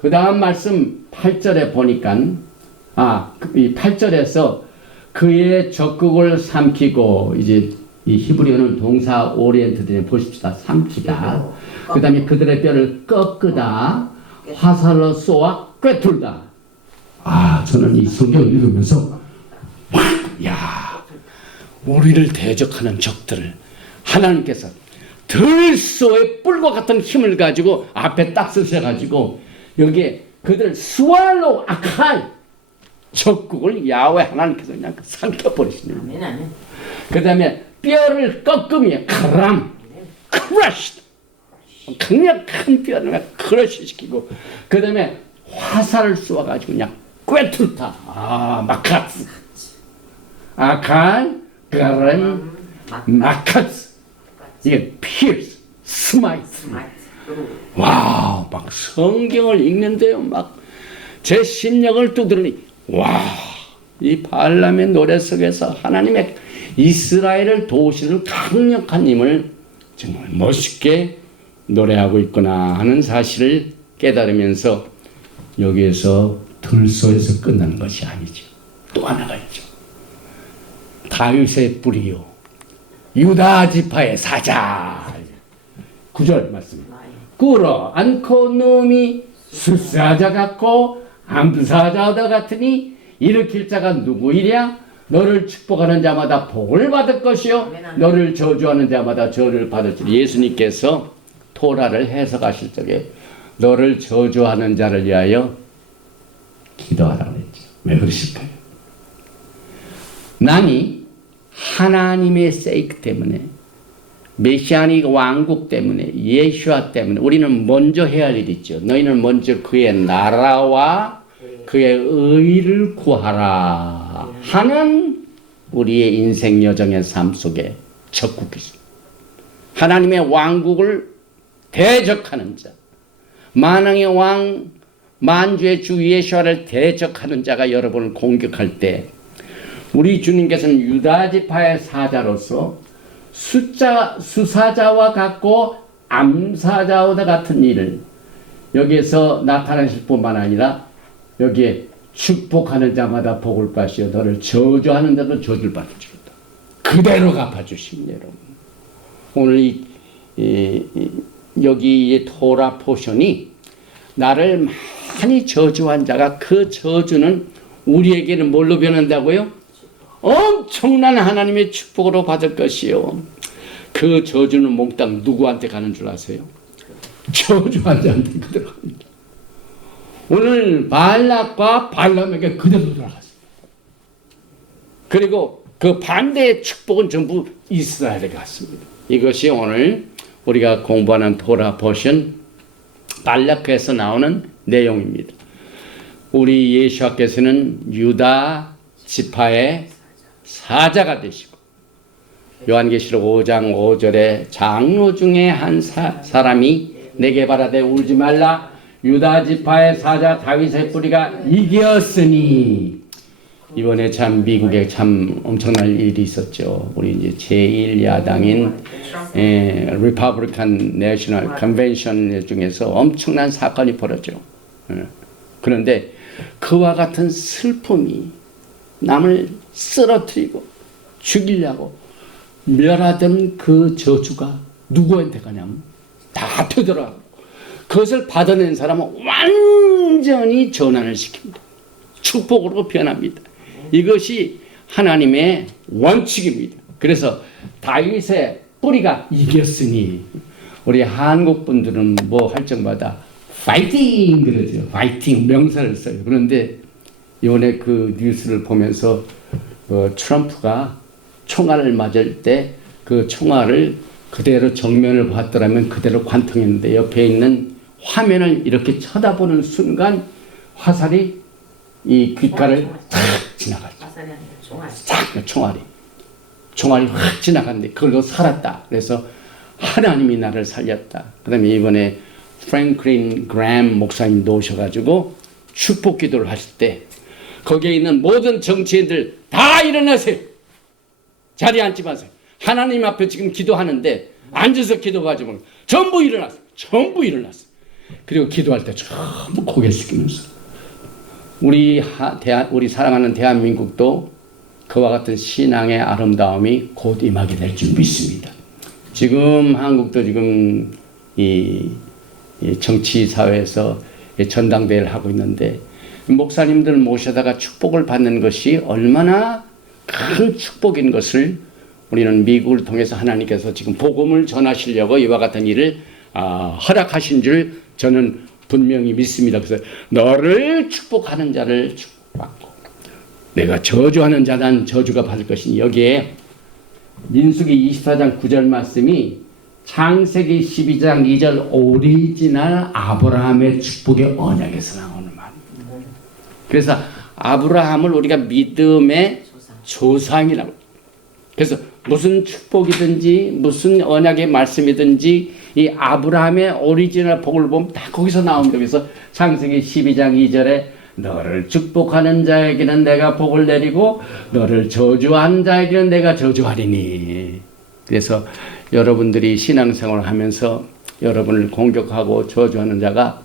그 다음 말씀 8절에 보니까 이 8절에서 그의 적국을 삼키고, 이제 이 히브리어는 동사 오리엔트들이 보십시다. 삼키다. 그 다음에 그들의 뼈를 꺾으다. 화살로 쏘아 꿰뚫다. 저는 이 성경을 읽으면서 우리를 대적하는 적들을 하나님께서 들소의 뿔과 같은 힘을 가지고 앞에 딱 쓰셔가지고 여기에 그들을 스왈로 아칼 적국을 야훼 하나님께서 그냥 삼켜버리시는 거예요. 그 다음에 뼈를 꺾으며 크람 크러쉬 그냥 큰 뼈를 크러쉬 시키고 그 다음에 화살을 쏘아가지고 그냥 꿰뚫다. 마카스 아칼 그런 마카스 이게 pierce, smite. 와, 막 성경을 읽는데요, 막 제 심령을 두드리니 이 발람의 노래 속에서 하나님의 이스라엘을 도우시는 강력한 힘을 정말 멋있게 노래하고 있구나 하는 사실을 깨달으면서 여기에서 들소에서 끝나는 것이 아니죠. 또 하나가 있죠. 다윗의 뿌리요 유다 지파의 사자. 9절 말씀입니다. 꿇어 안고 놈이 술사자 같고 암사자와 같으니 일으킬 자가 누구이랴? 너를 축복하는 자마다 복을 받을 것이요 너를 저주하는 자마다 저주를 받을지니. 예수님께서 토라를 해석하실 적에 너를 저주하는 자를 위하여 기도하라고 했죠. 왜 그러실까요? 남이 하나님의 세이크 때문에 메시아닉 왕국 때문에 예수와 때문에 우리는 먼저 해야 할 일이 있죠. 너희는 먼저 그의 나라와 그의 의를 구하라 하는 우리의 인생 여정의 삶 속에 적국이 있습니다. 하나님의 왕국을 대적하는 자, 만왕의 왕 만주의 주 예수와를 대적하는 자가 여러분을 공격할 때 우리 주님께서는 유다 지파의 사자로서 수사자와 같고 암사자와 같은 일을 여기에서 나타내실 뿐만 아니라 여기에 축복하는 자마다 복을 받으시어 너를 저주하는 자도 저주를 받으시겠다. 그대로 갚아주십니다. 여러분. 오늘 여기 이 토라 포션이 나를 많이 저주한 자가 그 저주는 우리에게는 뭘로 변한다고요? 엄청난 하나님의 축복으로 받을 것이요. 그 저주는 몽땅 누구한테 가는 줄 아세요? 저주한 자한테 그대로 갑니다. 오늘 발락과 발람에게 그대로 돌아갔습니다. 그리고 그 반대의 축복은 전부 이스라엘에 갔습니다. 이것이 오늘 우리가 공부하는 토라 포션 발락에서 나오는 내용입니다. 우리 예수께서는 유다 지파의 사자가 되시고 요한계시록 5장 5절에 장로 중에 한 사람이 내게 바라되 울지 말라 유다 지파의 사자 다윗의 뿌리가 이겼으니. 이번에 참 미국에 참 엄청난 일이 있었죠. 우리 이제 제1야당인 리퍼블리칸 내셔널 컨벤션 중에서 엄청난 사건이 벌어졌죠. 그런데 그와 같은 슬픔이 남을 쓰러뜨리고 죽이려고 멸하던 그 저주가 누구한테 가냐면 다 되돌아가고 그것을 받아낸 사람은 완전히 전환을 시킵니다. 축복으로 변합니다. 이것이 하나님의 원칙입니다. 그래서 다윗의 뿌리가 이겼으니 우리 한국 분들은 뭐 할 적마다 파이팅 그러죠. 파이팅 명사를 써요. 그런데 이번에 그 뉴스를 보면서 트럼프가 총알을 맞을 때 그 총알을 그대로 정면을 봤더라면 그대로 관통했는데 옆에 있는 화면을 이렇게 쳐다보는 순간 화살이 이 귓가를 탁 지나갔죠. 총알이 확 지나갔는데 그걸로 살았다. 그래서 하나님이 나를 살렸다. 그 다음에 이번에 프랭클린 그램 목사님도 오셔가지고 축복 기도를 하실 때 거기에 있는 모든 정치인들 다 일어나세요. 자리에 앉지 마세요. 하나님 앞에 지금 기도하는데 앉아서 기도하지 말고 전부 일어났어요. 전부 일어났어요. 그리고 기도할 때 전부 고개 숙이면서 우리 사랑하는 대한민국도 그와 같은 신앙의 아름다움이 곧 임하게 될 줄 믿습니다. 지금 한국도 지금 이 정치 사회에서 전당대회를 하고 있는데 목사님들 모셔다가 축복을 받는 것이 얼마나 큰 축복인 것을 우리는 미국을 통해서 하나님께서 지금 복음을 전하시려고 이와 같은 일을 허락하신 줄 저는 분명히 믿습니다. 그래서 너를 축복하는 자를 축복받고 내가 저주하는 자는 저주가 받을 것이니 여기에 민수기 24장 9절 말씀이 창세기 12장 2절 오리지널 아브라함의 축복의 언약에서 나오는 말입니다. 그래서 아브라함을 우리가 믿음의 조상이라고. 그래서 무슨 축복이든지 무슨 언약의 말씀이든지 이 아브라함의 오리지널 복을 보면 다 거기서 나옵니다. 그래서 창세기 12장 2절에 너를 축복하는 자에게는 내가 복을 내리고 너를 저주하는 자에게는 내가 저주하리니. 그래서 여러분들이 신앙생활을 하면서 여러분을 공격하고 저주하는 자가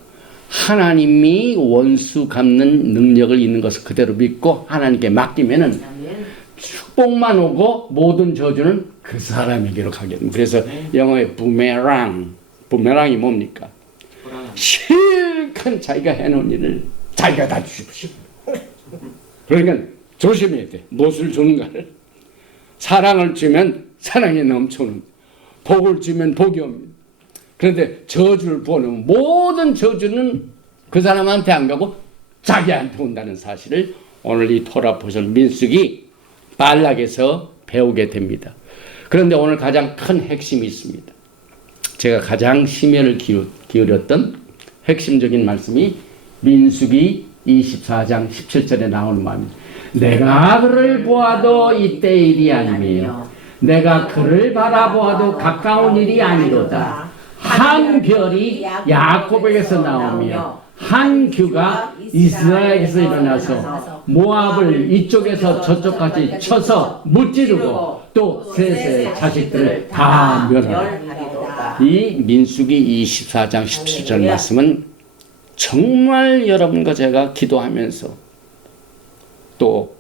하나님이 원수 갚는 능력을 있는 것을 그대로 믿고 하나님께 맡기면은 축복만 오고 모든 저주는 그 사람에게로 가게 됩니다. 그래서 영어의 부메랑이 뭡니까? 실컷 자기가 해놓은 일을 자기가 다 주십시오. 그러니까 조심해야 돼. 무엇을 주는가를. 사랑을 주면 사랑이 넘쳐는, 복을 주면 복이 옵니다. 그런데 저주를 부어놓으면 모든 저주는 그 사람한테 안 가고 자기한테 온다는 사실을 오늘 이 토라 포션 민수기 발락에서 배우게 됩니다. 그런데 오늘 가장 큰 핵심이 있습니다. 제가 가장 심혈을 기울였던 핵심적인 말씀이 민수기 24장 17절에 나오는 말입니다. 내가 그를 보아도 이때 일이 아니며 내가 그를 바라보아도 가까운 일이 아니로다. 한 별이 야곱에게서 나오며 한 규가 이스라엘에서 일어나서 모압을 이쪽에서 저쪽까지 쳐서 무찌르고 또 셋의 자식들을 다 멸하리로다. 이 민수기 24장 17절 말씀은 정말 여러분과 제가 기도하면서 또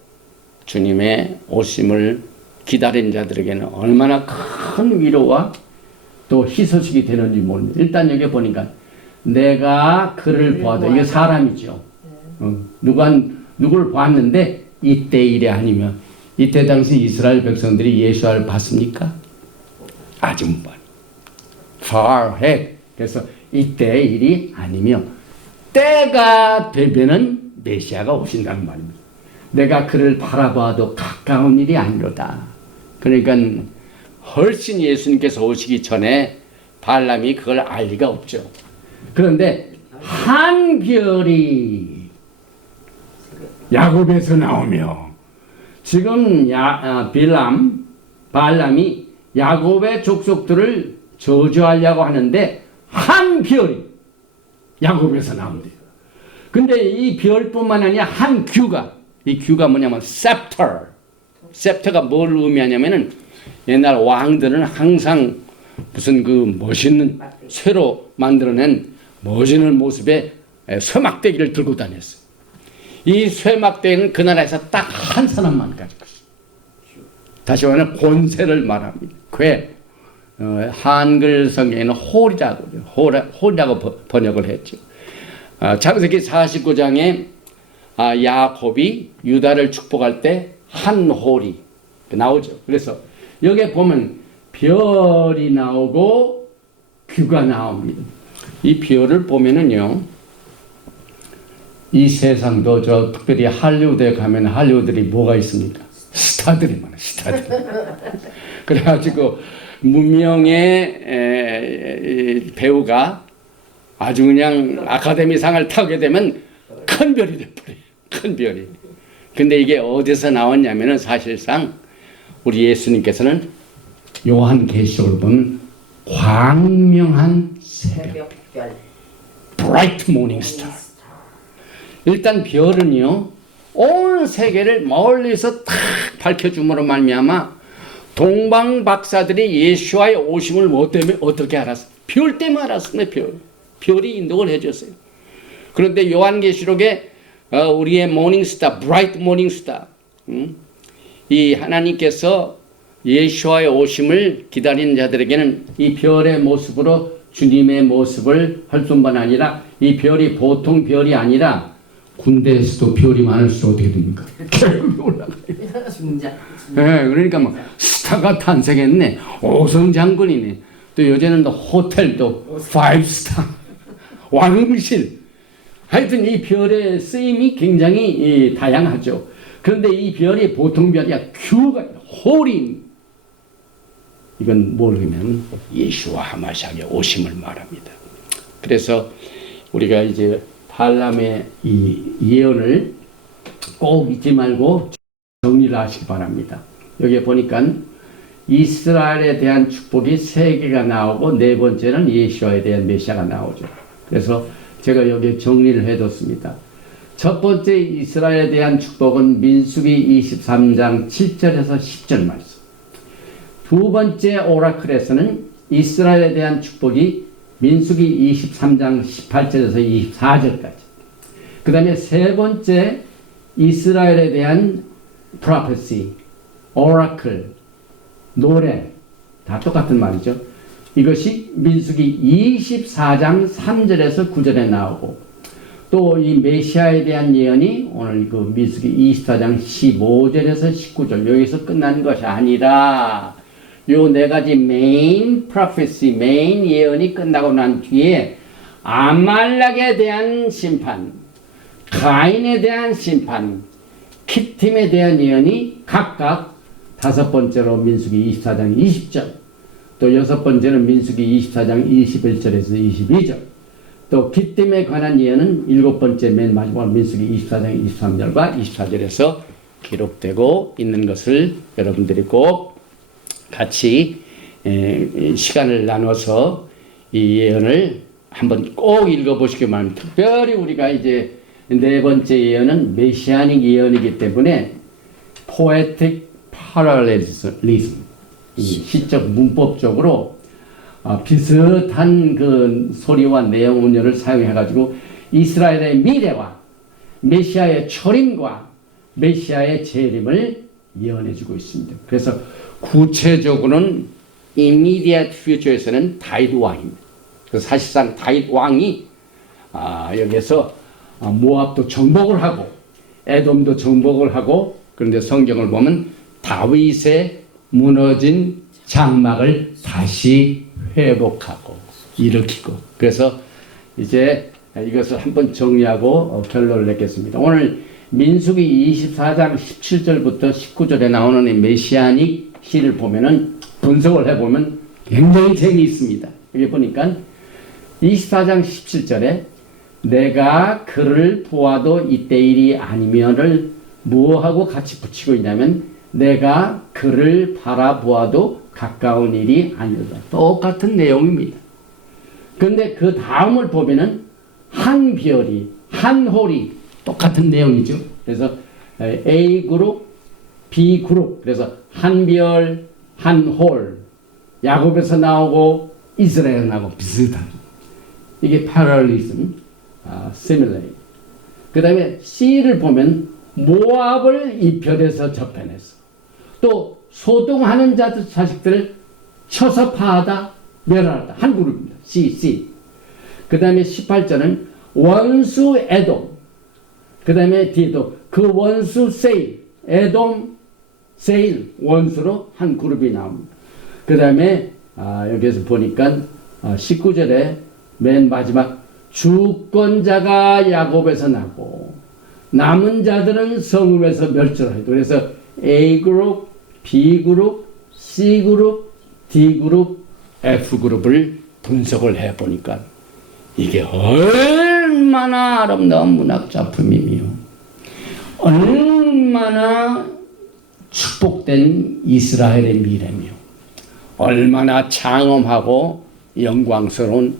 주님의 오심을 기다린 자들에게는 얼마나 큰 위로와 또 희소식이 되는지 모릅니다. 일단 여기 보니까 내가 그를 보아도 이게 사람이죠. 누굴 봤는데 이때 일이 아니면 이때 당시 이스라엘 백성들이 예수를 봤습니까? 아직 못 봤. Far ahead. 그래서 이때 일이 아니며 때가 되면은 메시아가 오신다는 말입니다. 내가 그를 바라봐도 가까운 일이 아니로다. 그러니까 훨씬 예수님께서 오시기 전에 발람이 그걸 알 리가 없죠. 그런데 한 별이 야곱에서 나오며 지금 발람이 야곱의 족속들을 저주하려고 하는데 한 별이 야곱에서 나온대요. 근데 이 별뿐만 아니라 한 규가, 이 규가 뭐냐면 셉터가 뭘 의미하냐면은 옛날 왕들은 항상 무슨 그 멋있는 쇠로 만들어낸 멋있는 모습의 쇠막대기를 들고 다녔어요. 이 쇠막대기는 그 나라에서 딱 한 사람만 가지고 있어요. 다시 말하면 권세를 말합니다. 한글 성경에는 홀이라고 번역을 했죠. 창세기 49장에 야곱이 유다를 축복할 때 한 홀이 나오죠. 그래서 여기에 보면 별이 나오고 규가 나옵니다. 이 별을 보면은요, 이 세상도 저 특별히 할리우드에 가면 할리우드들이 뭐가 있습니까? 스타들이 많아요. 스타들. 그래가지고 무명의 배우가 아주 그냥 아카데미상을 타게 되면 큰 별이 돼버려요. 큰 별이. 근데 이게 어디서 나왔냐면은 사실상 우리 예수님께서는 요한계시록을 보면 광명한 새벽별, bright morning star. 일단 별은요, 온 세계를 멀리서 탁 밝혀줌으로 말미암아 동방 박사들이 예수와의 오심을 뭐 때문에 어떻게 알았어요? 별 때문에 알았습니다. 별이 인도를 해줬어요. 그런데 요한계시록에 우리의 모닝스타, 브라이트 모닝스타. 이 하나님께서 예수와의 오심을 기다리는 자들에게는 이 별의 모습으로 주님의 모습을 할 뿐만 아니라 이 별이 보통 별이 아니라 군대에서도 별이 많을수록 어떻게 됩니까? 계급이 올라가요. 그러니까 막 스타가 탄생했네. 5성 장군이네. 또 요새는 또 호텔도 5스타, 왕실. 하여튼 이 별의 쓰임이 굉장히 다양하죠. 그런데 이 별이 보통 별이 아니라 큐가 호림. 이건 모르면 예수와 하마시아의 오심을 말합니다. 그래서 우리가 이제 발람의 이 예언을 꼭 잊지 말고 정리를 하시기 바랍니다. 여기에 보니까 이스라엘에 대한 축복이 3개가 나오고 4번째는 예수와에 대한 메시아가 나오죠. 그래서 제가 여기에 정리를 해뒀습니다. 첫 번째 이스라엘에 대한 축복은 민수기 23장 7절에서 10절 말씀. 두 번째 오라클에서는 이스라엘에 대한 축복이 민수기 23장 18절에서 24절까지. 그 다음에 세 번째 이스라엘에 대한 프로페시, 오라클, 노래 다 똑같은 말이죠. 이것이 민수기 24장 3절에서 9절에 나오고 또 이 메시아에 대한 예언이 오늘 그 민수기 24장 15절에서 19절 여기서 끝난 것이 아니라 요 4가지 메인 프로페시, 메인 예언이 끝나고 난 뒤에 아말렉에 대한 심판, 가인에 대한 심판, 키팀에 대한 예언이 각각 5번째로 민수기 24장 20절, 또 6번째는 민수기 24장 21절에서 22절, 또 기쁨에 관한 예언은 7번째 맨 마지막 민수기 24장 23절과 24절에서 기록되고 있는 것을 여러분들이 꼭 같이 시간을 나눠서 이 예언을 한번 꼭 읽어보시기 바랍니다. 특별히 우리가 이제 4번째 예언은 메시아닉 예언이기 때문에 poetic parallelism, 시적 문법적으로 비슷한 그 소리와 내용 운율을 사용해가지고 이스라엘의 미래와 메시아의 초림과 메시아의 재림을 예언해주고 있습니다. 그래서 구체적으로는 immediate future에서는 다윗 왕입니다. 그래서 사실상 다윗 왕이 여기서 모압도 정복을 하고 에돔도 정복을 하고 그런데 성경을 보면 다윗의 무너진 장막을 다시 회복하고 일으키고 그래서 이제 이것을 한번 정리하고 결론을 맺겠습니다. 오늘 민수기 24장 17절부터 19절에 나오는 이 메시아닉 시를 보면은 분석을 해보면 굉장히 재미있습니다. 여기 보니까 24장 17절에 내가 그를 보아도 이때 일이 아니면을 무엇하고 같이 붙이고 있냐면 내가 그를 바라보아도 가까운 일이 아니다. 똑같은 내용입니다. 그런데 그 다음을 보면은 한 별이 한 홀이 똑같은 내용이죠. 그래서 A 그룹, B 그룹. 그래서 한 별, 한 홀. 야곱에서 나오고 이스라엘에서 나오고 비슷하죠. 이게 parallelism, similarity. 그 다음에 C를 보면 모압을 이 별에서 저편했어. 또 소동하는 자식들을 쳐서 파하다, 멸하다. 한 그룹입니다. C. 그 다음에 18절은 원수 에돔. 그 다음에 뒤에도 그 원수 세일. 에돔, 세일. 원수로 한 그룹이 나옵니다. 그 다음에 여기에서 보니까 19절에 맨 마지막 주권자가 야곱에서 나고 남은 자들은 성읍에서 멸절하리라. 그래서 A 그룹, B 그룹, C 그룹, D 그룹, F 그룹을 분석을 해보니까 이게 얼마나 아름다운 문학 작품이며 얼마나 축복된 이스라엘의 미래며 얼마나 장엄하고 영광스러운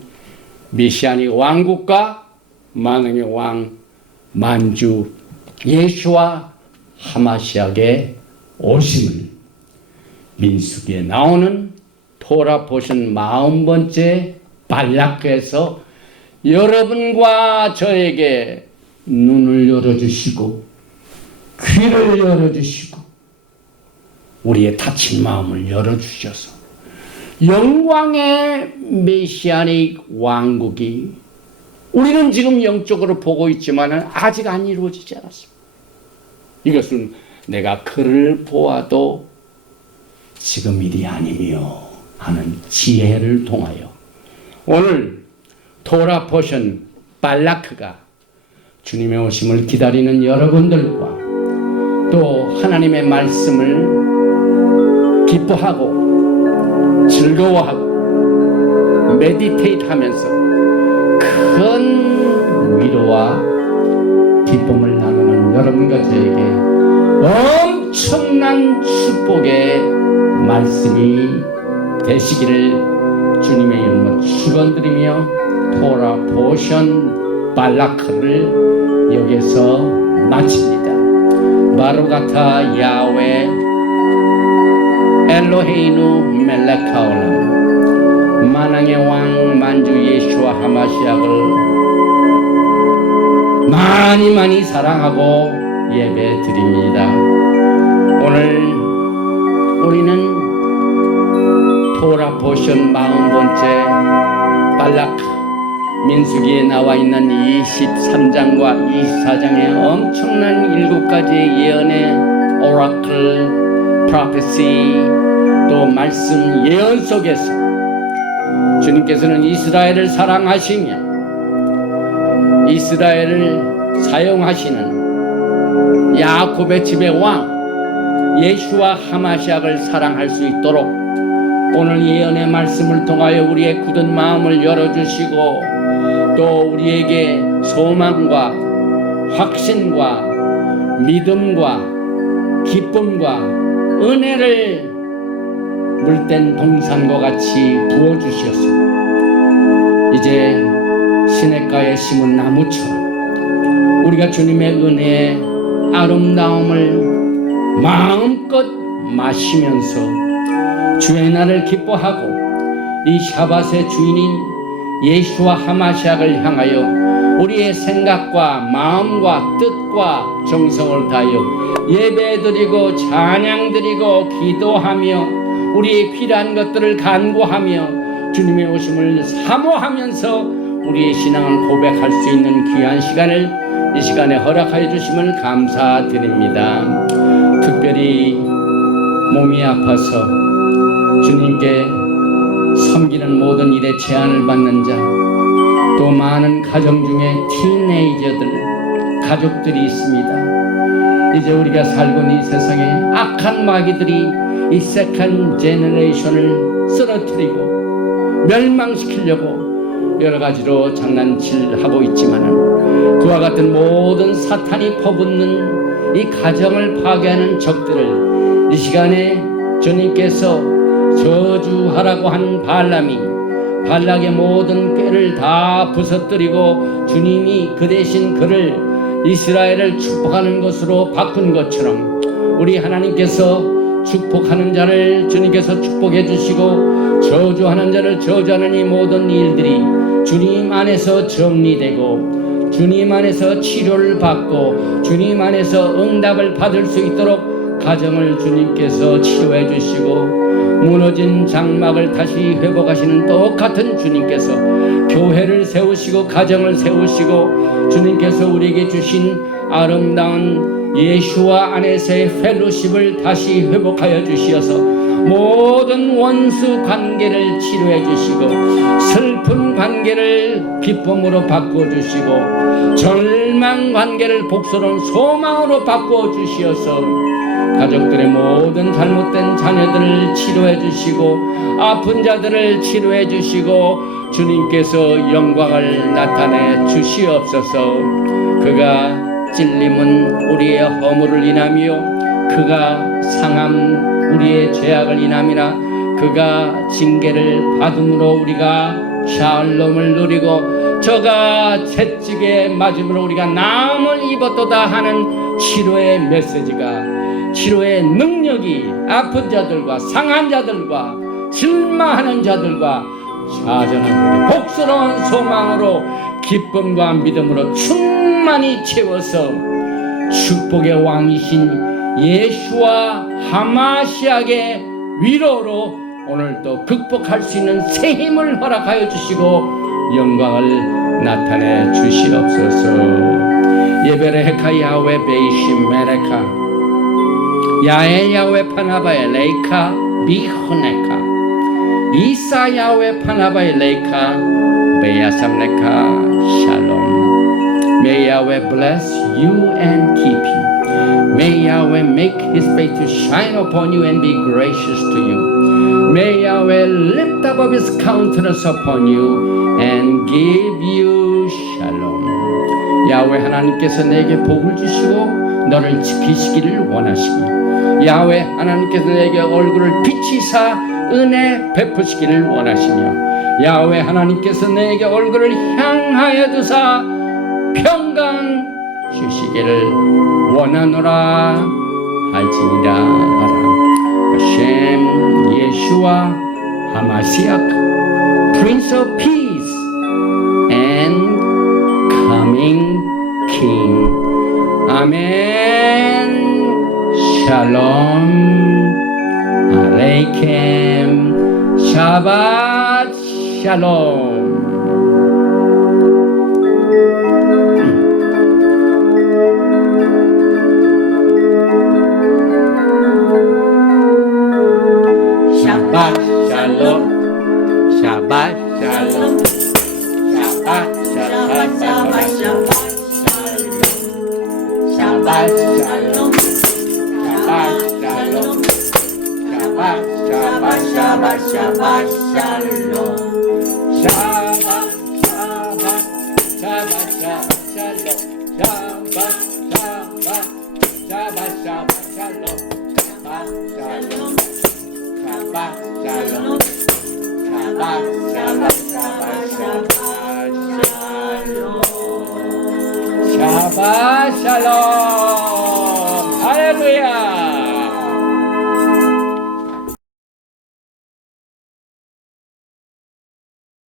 메시아닉 왕국과 만왕의 왕 만주 예수와 하마시아의 오심을 민수기에 나오는 토라 포션 40번째 발락에서 여러분과 저에게 눈을 열어주시고 귀를 열어주시고 우리의 닫힌 마음을 열어주셔서 영광의 메시아닉 왕국이 우리는 지금 영적으로 보고 있지만 아직 안 이루어지지 않았습니다. 이것은 내가 그를 보아도 지금 일이 아니며 하는 지혜를 통하여 오늘 토라 포션 발라크가 주님의 오심을 기다리는 여러분들과 또 하나님의 말씀을 기뻐하고 즐거워하고 메디테이트 하면서 큰 위로와 기쁨을 나누는 여러분과 저에게 엄청난 축복의 말씀이 되시기를 주님의 이름으로 축원드리며 토라 포션 발라크를 여기서 마칩니다. 바로가타 야훼 엘로헤이누 멜레카올람 만왕의 왕 만주 예수와 하마시약을 많이 사랑하고 예배 드립니다. 오늘 우리는 토라 포션 40번째 발라크 민수기에 나와 있는 23장과 24장의 엄청난 7가지의 예언의 오라클, 프로페시 또 말씀 예언 속에서 주님께서는 이스라엘을 사랑하시며 이스라엘을 사용하시는 야곱의 집의 왕 예수와 하마시약을 사랑할 수 있도록 오늘 예언의 말씀을 통하여 우리의 굳은 마음을 열어주시고 또 우리에게 소망과 확신과 믿음과 기쁨과 은혜를 물된 동산과 같이 부어주셔서 이제 시냇가에 심은 나무처럼 우리가 주님의 은혜의 아름다움을 마음껏 마시면서 주의 날을 기뻐하고 이 샤밧의 주인인 예수와 하마시약을 향하여 우리의 생각과 마음과 뜻과 정성을 다하여 예배드리고 찬양드리고 기도하며 우리의 필요한 것들을 간구하며 주님의 오심을 사모하면서 우리의 신앙을 고백할 수 있는 귀한 시간을 이 시간에 허락하여 주심을 감사드립니다. 특별히 몸이 아파서 주님께 섬기는 모든 일에 제한을 받는 자, 또 많은 가정 중에 티네이저들, 가족들이 있습니다. 이제 우리가 살고 있는 이 세상에 악한 마귀들이 이 세컨 제너레이션을 쓰러뜨리고 멸망시키려고 여러 가지로 장난질하고 있지만은 그와 같은 모든 사탄이 퍼붓는 이 가정을 파괴하는 적들을 이 시간에 주님께서 저주하라고 한 발락의 모든 꾀를 다 부서뜨리고 주님이 그 대신 그를 이스라엘을 축복하는 것으로 바꾼 것처럼 우리 하나님께서 축복하는 자를 주님께서 축복해 주시고 저주하는 자를 저주하는 이 모든 일들이 주님 안에서 정리되고 주님 안에서 치료를 받고 주님 안에서 응답을 받을 수 있도록 가정을 주님께서 치료해 주시고 무너진 장막을 다시 회복하시는 똑같은 주님께서 교회를 세우시고 가정을 세우시고 주님께서 우리에게 주신 아름다운 예수와 안에서의 펠로십을 다시 회복하여 주시어서 모든 원수 관계를 치료해 주시고 슬픈 관계를 기쁨으로 바꾸어 주시고 절망 관계를 복스러운 소망으로 바꾸어 주시어서 가족들의 모든 잘못된 자녀들을 치료해 주시고 아픈 자들을 치료해 주시고 주님께서 영광을 나타내 주시옵소서. 그가 찔림은 우리의 허물을 인하며 그가 상함 우리의 죄악을 인함이나 그가 징계를 받음으로 우리가 샬롬을 누리고 저가 채찍에 맞음으로 우리가 나음을 입었도다 하는 치료의 메시지가 치료의 능력이 아픈 자들과 상한 자들과 실망하는 자들과 사전은 복스러운 소망으로 기쁨과 믿음으로 충만히 채워서 축복의 왕이신 예수와 하마시아의 위로로 오늘 또 극복할 수 있는 새 힘을 허락하여 주시고 영광을 나타내 주시옵소서. 예베레헤카 야훼 베이시 메레카 야에 야훼 파나바에 레이카 비호네카 이사 야훼 파나바에 레이카 베야삼레카 샬롬. May Yahweh bless you and keep you. May Yahweh make his face to shine upon you and be gracious to you. May Yahweh lift up his countenance upon you and give you shalom. 야훼 하나님께서 내게 복을 주시고 너를 지키시기를 원하시고 야훼 하나님께서 내게 얼굴을 비치사 은혜 베푸시기를 원하시며 야훼 하나님께서 내게 얼굴을 향하여 두사 평강 주시기를 원하노라 할지니라 하라. 하셈 예수와 하마시악 Prince of Peace and Coming King. 아멘. 샬롬 알레이켐 샤밧 샬롬. 샤밧 샬롬 샤밧 샬롬 샤밧 샬롬 샤밧 샬롬 샤밧 샬롬 샤밧 샬롬 샤밧 샬롬